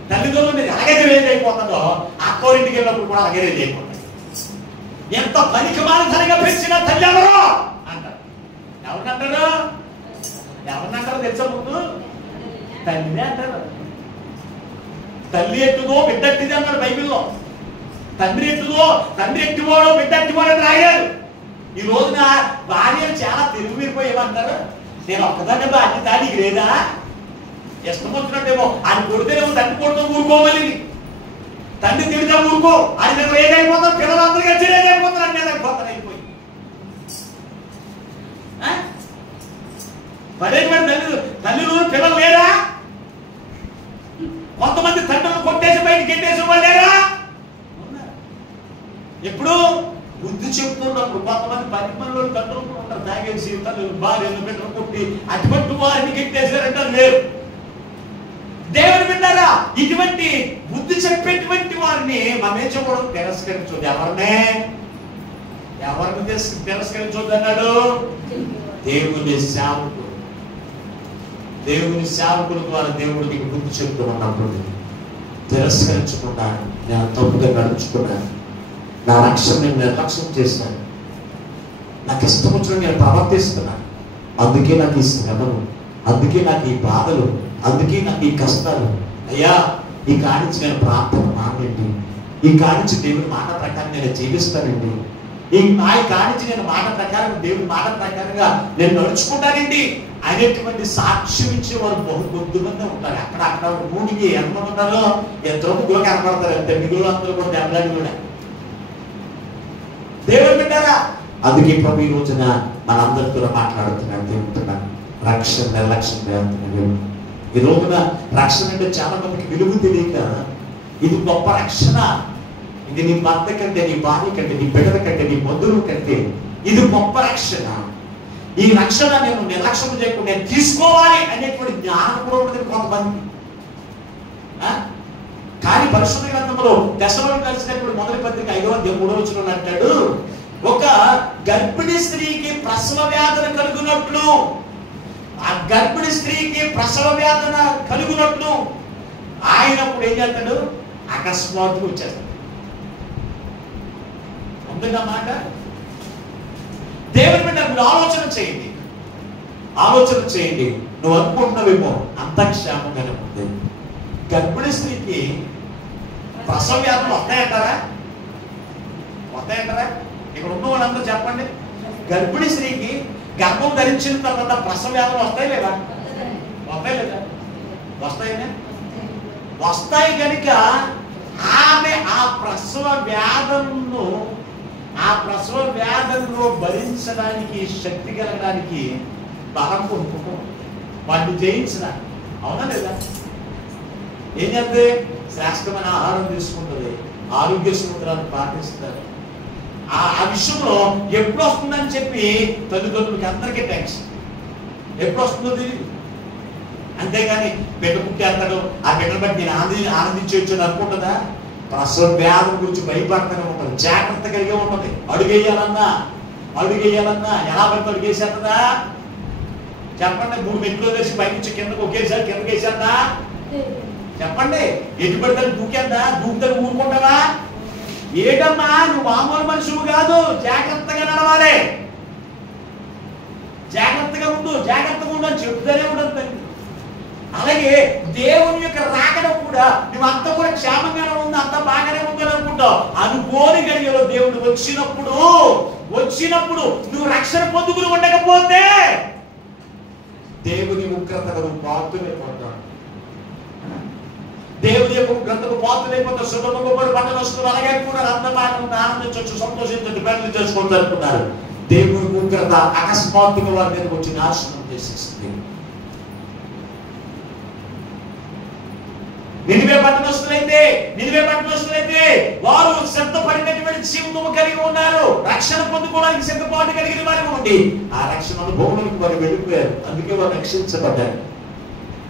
తల్లిదండ్రుల మీద ఎలాగైతే రేజ్ అయిపోతాడో, అత్తోరింటికి వెళ్ళినప్పుడు కూడా అలాగే రేజ్ అయిపోతాడు. ఎంత పనికిమాలితనంగా పెంచిన తల్లి ఎవరు అంటారు. ఎవరినంటారు? ఎవరినంటారు తెలుసా? ముందు తల్లినే అంటారు. తల్లి ఎట్టుదో బిడ్డ ఎట్టిది అన్నాడు బైబిల్లో. తండ్రి ఎట్టుదో తండ్రి ఎట్టిపోవడం బిడ్డ ఎట్టిపోవడం రాయారు. ఈ రోజున భార్యలు చాలా తెలుగు మీరిపోయి ఏమంటారు? నేను ఒక్కదాన్ని భార్య దానికి లేదా? ఇష్టం వచ్చినట్టేమో ఆయన కొడితేనేమో తండ్రి కొడుతూ ఊరుకోవాలి, తండ్రి తిడితే ఊరుకో, ఆయన దగ్గర ఏదైపోతారు, పిల్లలందరికీ ఏదైపోతారు, అన్నీ ఏదైపోతారు అయిపోయి. పడేటువంటి తల్లిలు పిల్లలు లేరా? కొంతమంది తండ్రులు కొట్టేసి బయట గెట్టేసి వాళ్ళు లేరా? ఎప్పుడు బుద్ధి చెప్తున్నప్పుడు కొంతమంది 10 మంది తండ్రులు ఉంటారు. తాగేసి తల్లు భార్యలు బిడ్డలు కొట్టి అటువంటి వారిని గెట్టేసారంటారు. లేరు. దేవుని బిడ్డలారా, ఇటువంటి బుద్ధి చెప్పేటువంటి వారిని మనం ఏం చెప్పడం? తిరస్కరించొద్దు. ఎవరిని తిరస్కరించొద్దు అన్నాడు? దేవుని సేవకుడు. దేవుని సేవకుల ద్వారా దేవుడు నీకు బుద్ధి చెప్తూ ఉన్నప్పుడు తిరస్కరించకుండా, నేను తప్పుగా నడుచుకున్నాను, నా రక్షణ నేను నిర్లక్ష్యం చేశాను, నాకు ఇష్టం వచ్చిన నేను ప్రవర్తిస్తున్నాను, అందుకే నాకు ఈ శ్రమలు, అందుకే నాకు ఈ బాధలు, అందుకే నాకు ఈ కష్టాలు. అయ్యా, ఈ కానించి నేను ప్రార్థన మానండి, ఈ కానించి దేవుని మాట ప్రకారం నేను జీవిస్తానండి, ఈ కానించి నేను మాట ప్రకారం దేవుని మాట ప్రకారంగా నేను నడుచుకుంటానండి అనేటువంటి సాక్ష్యం ఇచ్చే వారు బహు మంది ఉంటారు. అక్కడ మూడికి ఎంతమంది ఉంటారో ఎంతో ముగ్గురు కనపడతారు. అంతే, మిగులు అందరూ కూడా దెబ్బలాడి కూడా దేవుని బిడ్డలారా. అందుకే ప్రభు ఈ రోజున మనందరితో మాట్లాడుతున్నాను. చెప్తున్నాను, రక్షణ నిర్లక్ష్యం చేస్తున్నాడు. ఈ రోజున రక్షణ అంటే చాలా మందికి విలువ తెలియక, ఇది గొప్ప రక్షణ, ఇది నీ భర్త కంటే, నీ భార్య కంటే, నీ బిడ్డల కంటే, నీ బంధువుల కంటే ఇది గొప్ప రక్షణ. ఈ రక్షణ నేను నిర్లక్ష్యం చేయకుండా నేను తీసుకోవాలి అనేటువంటి జ్ఞానం కూడా ఉంటుంది కొంతమంది. కానీ పరిశుద్ధ గ్రంథంలో దశలోకి కలిసినప్పుడు మొదటి పత్రిక 5:3 అంటాడు, ఒక గర్భిణీ స్త్రీకి ప్రసవ వేదన కలుగునట్లు, ఆ గర్భిణీ స్త్రీకి ప్రసవ వేదన కలుగునట్లు ఆయనప్పుడు ఏం చేస్తాడు? అకస్మాత్తుగా వచ్చేస్తాడు. ఉంటుందా మాట? దేవుని బిడ్డ మీరు ఆలోచన చేయండి. నువ్వు అనుకుంటున్నావేమో అంత క్షేమంగానే ఉంది, గర్భిణీ స్త్రీకి ప్రసవ వ్యాధులు వస్తాయంటారా? వస్తాయంటారా? ఇక్కడ ఉన్న వాళ్ళందరూ చెప్పండి. గర్భిణీ స్త్రీకి గర్భం ధరించిన తర్వాత ప్రసవ వ్యాధులు వస్తాయి లేదా? వస్తాయి లేదా? వస్తాయినే వస్తాయి. కనుక ఆమె ఆ ప్రసవ వ్యాధులను భరించడానికి శక్తి కలగడానికి బలం కొనుక్కుంటాం, వాటిని జయించడానికి. అవునా లేదా? ఏం చేస్తే శ్రేష్టమైన ఆహారం తీసుకుంటుంది, ఆరోగ్య సూత్రాలను పాటిస్తారు. ఆ విషయంలో ఎప్పుడు వస్తుందని చెప్పి తల్లిదండ్రులకి అందరికీ టెన్షన్. ఎప్పుడు వస్తుందో తెలియదు. అంతేగాని బిడ్డ పుట్టేస్తాడు, ఆ బిడ్డను బట్టి నేను ఆనందించవచ్చు అని అనుకుంటుందా? ప్రసవ వ్యాధుల గురించి భయపడతానే ఉంటుంది, జాగ్రత్త కలిగే ఉంటుంది. అడుగేయాలన్నా ఎలా పడితే అడుగేసేస్తుందా? చెప్పండి. 3 మెట్లు వేసి పైనుంచి కిందకు ఒకేసారి కిందకి వేసేద్దా? చెప్పండి. ఎటు పడితే దూకేద్దా? దూకుతా ఊరుకుంటావా? ఏటమ్మా, నువ్వు మామూలు మనుషులు కాదు, జాగ్రత్తగా నడవాలి, జాగ్రత్తగా ఉండు అని చెప్తూనే ఉండదు. అలాగే దేవుని యొక్క రాకడ కూడా నువ్వు అంతా కూడా క్షేమంగానే ఉంది, అంతా బాగానే ఉందని అనుకుంటావు. అనుకోని గడియలో దేవుడు వచ్చినప్పుడు నువ్వు రక్షణ పొందుకుని ఉండకపోతే దేవుని ఉగ్రతకు నువ్వు పాత్రులైపోతావు. దేవుని యొక్క ఉగ్రతకు పాత్రులైపోతావు. శుభముగా పంటలు వస్తున్నారు. అలాగే కూడా అందమానంగా ఆనందించవచ్చు, సంతోషించవచ్చు, పెళ్లి చేసుకుంటూ అనుకున్నారు. దేవుని ఉగ్రత అకస్మాత్తుగా వారి మీదకి వచ్చి నాశనం చేసేస్తుంది. నినివే పట్టణస్తులైతే వారు సిద్ధపడినటువంటి జీవితము కలిగి ఉన్నారు. రక్షణ పొందుకోవడానికి సిద్ధపాటు కలిగిన వారి ఉండి ఆ రక్షణ అనుభవానికి వారు వెళ్ళిపోయారు. అందుకే వారు రక్షించబడ్డారు.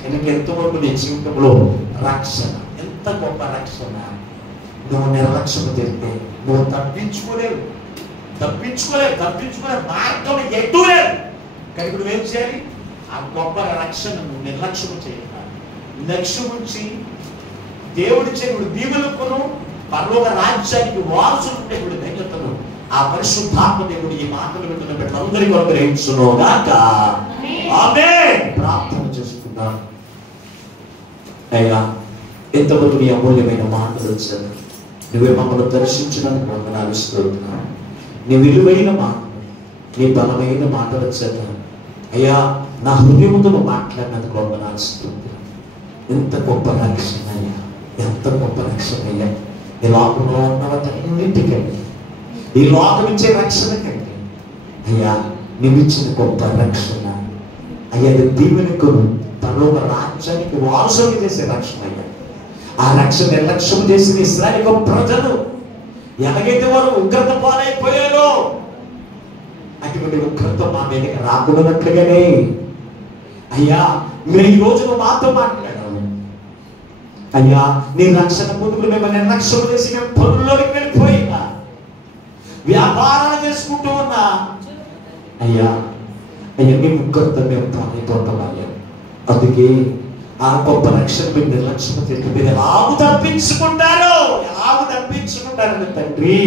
కనుక ఎంతవరకు నీ జీవితంలో రక్షణ, ఎంత గొప్ప రక్షణ! నువ్వు నిర్లక్ష్యం తెలిస్తే నువ్వు తప్పించుకోలేవు మార్గం ఎటు లేదు. కనుక నువ్వేం చేయాలి? ఆ గొప్ప రక్షణ నువ్వు నిర్లక్ష్యం చేయాలి. లక్ష్యం ఉంచి దేవుడిచ్చే దీవులకును పరలోక రాజ్యానికి వారసులు ఉండేటువంటి ధన్యతను ఆ పరిశుద్ధాత్మ దేవుడు ఈ మాటలు వింటున్న బిడ్డలందరికీ అనుగ్రహించును గాక. ఆమేన్. ప్రార్థన చేసుకుందాం. అయ్యా, ఎంతవరకు నీ అమూల్యమైన మాటలు వచ్చారు. నువ్వే మమ్మల్ని దర్శించడానికి వందనాలు స్తోత్రాలు. నీ విలువైన మాటలు, నీ బలమైన మాటలు వచ్చారు. అయ్యా, నా హృదయంతో మాట్లాడినందుకు వందనాలు స్తోత్రాలు. ఎంత గొప్ప రక్షణ అయ్యా, ఎంత గొప్ప రక్షణ అయ్యా! ఈ లోకంలో ఉన్న వాటన్నిటికంటే, ఈ లోకం ఇచ్చే రక్షణ కంటే అయ్యా నువ్వు ఇచ్చిన గొప్ప రక్షణ అయ్యా, దీవెనకు పరలోక రాజ్యానికి వారసులు చేసే రక్షణ అయ్యా. ఆ రక్షణ నిర్లక్ష్యం చేసిన ఇశ్రాయేలు ప్రజలు ఎలాగైతే వారు ఉగ్రత పాలైపోయారో అటువంటి ఉగ్రత మా మీదకి రాకూడనట్లుగానే అయ్యా మీరు ఈ రోజు మాతో మాట్లాడావు. అయ్యా, నీ రక్షణ పొందుకుని మేము నిర్లక్ష్యం చేసి మేము పనుల్లోకి వెళ్ళిపోయినా, వ్యాపారాలు చేసుకుంటూ ఉన్నా అయ్యా నీ ఉగ్రత మేము పాలైపోతాం అయ్యా. అందుకే ఆ గొప్ప రక్షణ మీరు నిర్లక్ష్యం చేసి మీరు ఎలాగూ తప్పించుకుంటారని తండ్రి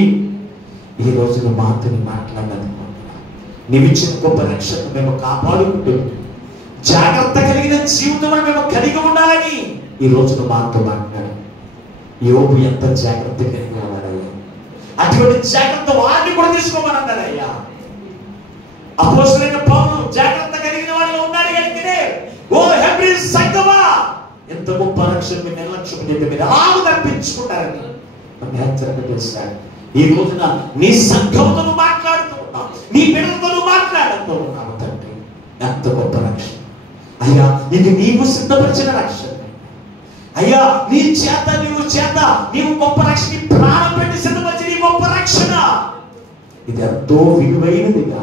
ఈ రోజు నువ్వు మాతో మాట్లాడాలనుకుంటున్నా. నీవు ఇచ్చిన గొప్ప రక్షణ మేము కాపాడుకుంటూ జాగ్రత్త కలిగిన జీవితం మేము కలిగి ఉండాలని ఈ రోజు నువ్వు మాతో మాట్లాడు. యోబు ఎంత జాగ్రత్త కలిగి ఉన్నాడయ్యా, అటువంటి జాగ్రత్త వాడిని కూడా తీసుకోమన్నాడయ్యా. అపోస్తలుడైన పౌలు జాగ్రత్త కలిగిన వాడిలో ఉన్నాడు కనుకనే ఓ హెబ్రీ సంఘమా ఎంత గొప్ప రక్షణ మీరు నిర్లక్ష్యం చేస్తే మీరు ఎలాగూ తప్పించుకుంటారని నన్ను హెచ్చరిక చేశాడు. ఈ రోజున నీ సంఘంతో మాట్లాడుతూ ఉన్నావు, నీ బిడ్డలతో మాట్లాడుతూ ఉన్నావు తండ్రి. ఎంత గొప్ప రక్షణ అయ్యా! ఇది నీవు సిద్ధపరిచిన రక్షణ అయ్యా. నీవు గొప్ప రక్షణ ప్రాణం పెట్టి సిద్ధపరిచిన ఈ గొప్ప రక్షణ ఇది ఎంతో విలువైనదిగా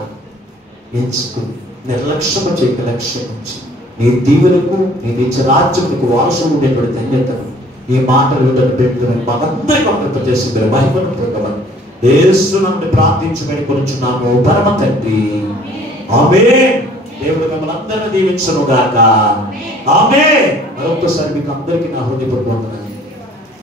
ఎంచుకుని నిర్లక్ష్యం చేయక లక్ష్యం నుంచి నీ దీవులకు నీ నిత్య రాజ్యములకు వారసులు ఉండేటువంటి ధన్యతను ఈ మాటలు పెట్టుకుని మనందరికీ అమృత చేసి మీరు మహిమను పొందమని యేసు నామమున ప్రార్థించి వేడుకొనుచున్నాము పరమ తండ్రి. ఆమేన్. దేవుడు మిమ్మల్ని అందరినీ దీవించును గాక. ఆమేన్. మరొకసారి మీకు అందరికీ నా హృదయపూర్వక వందనాలు.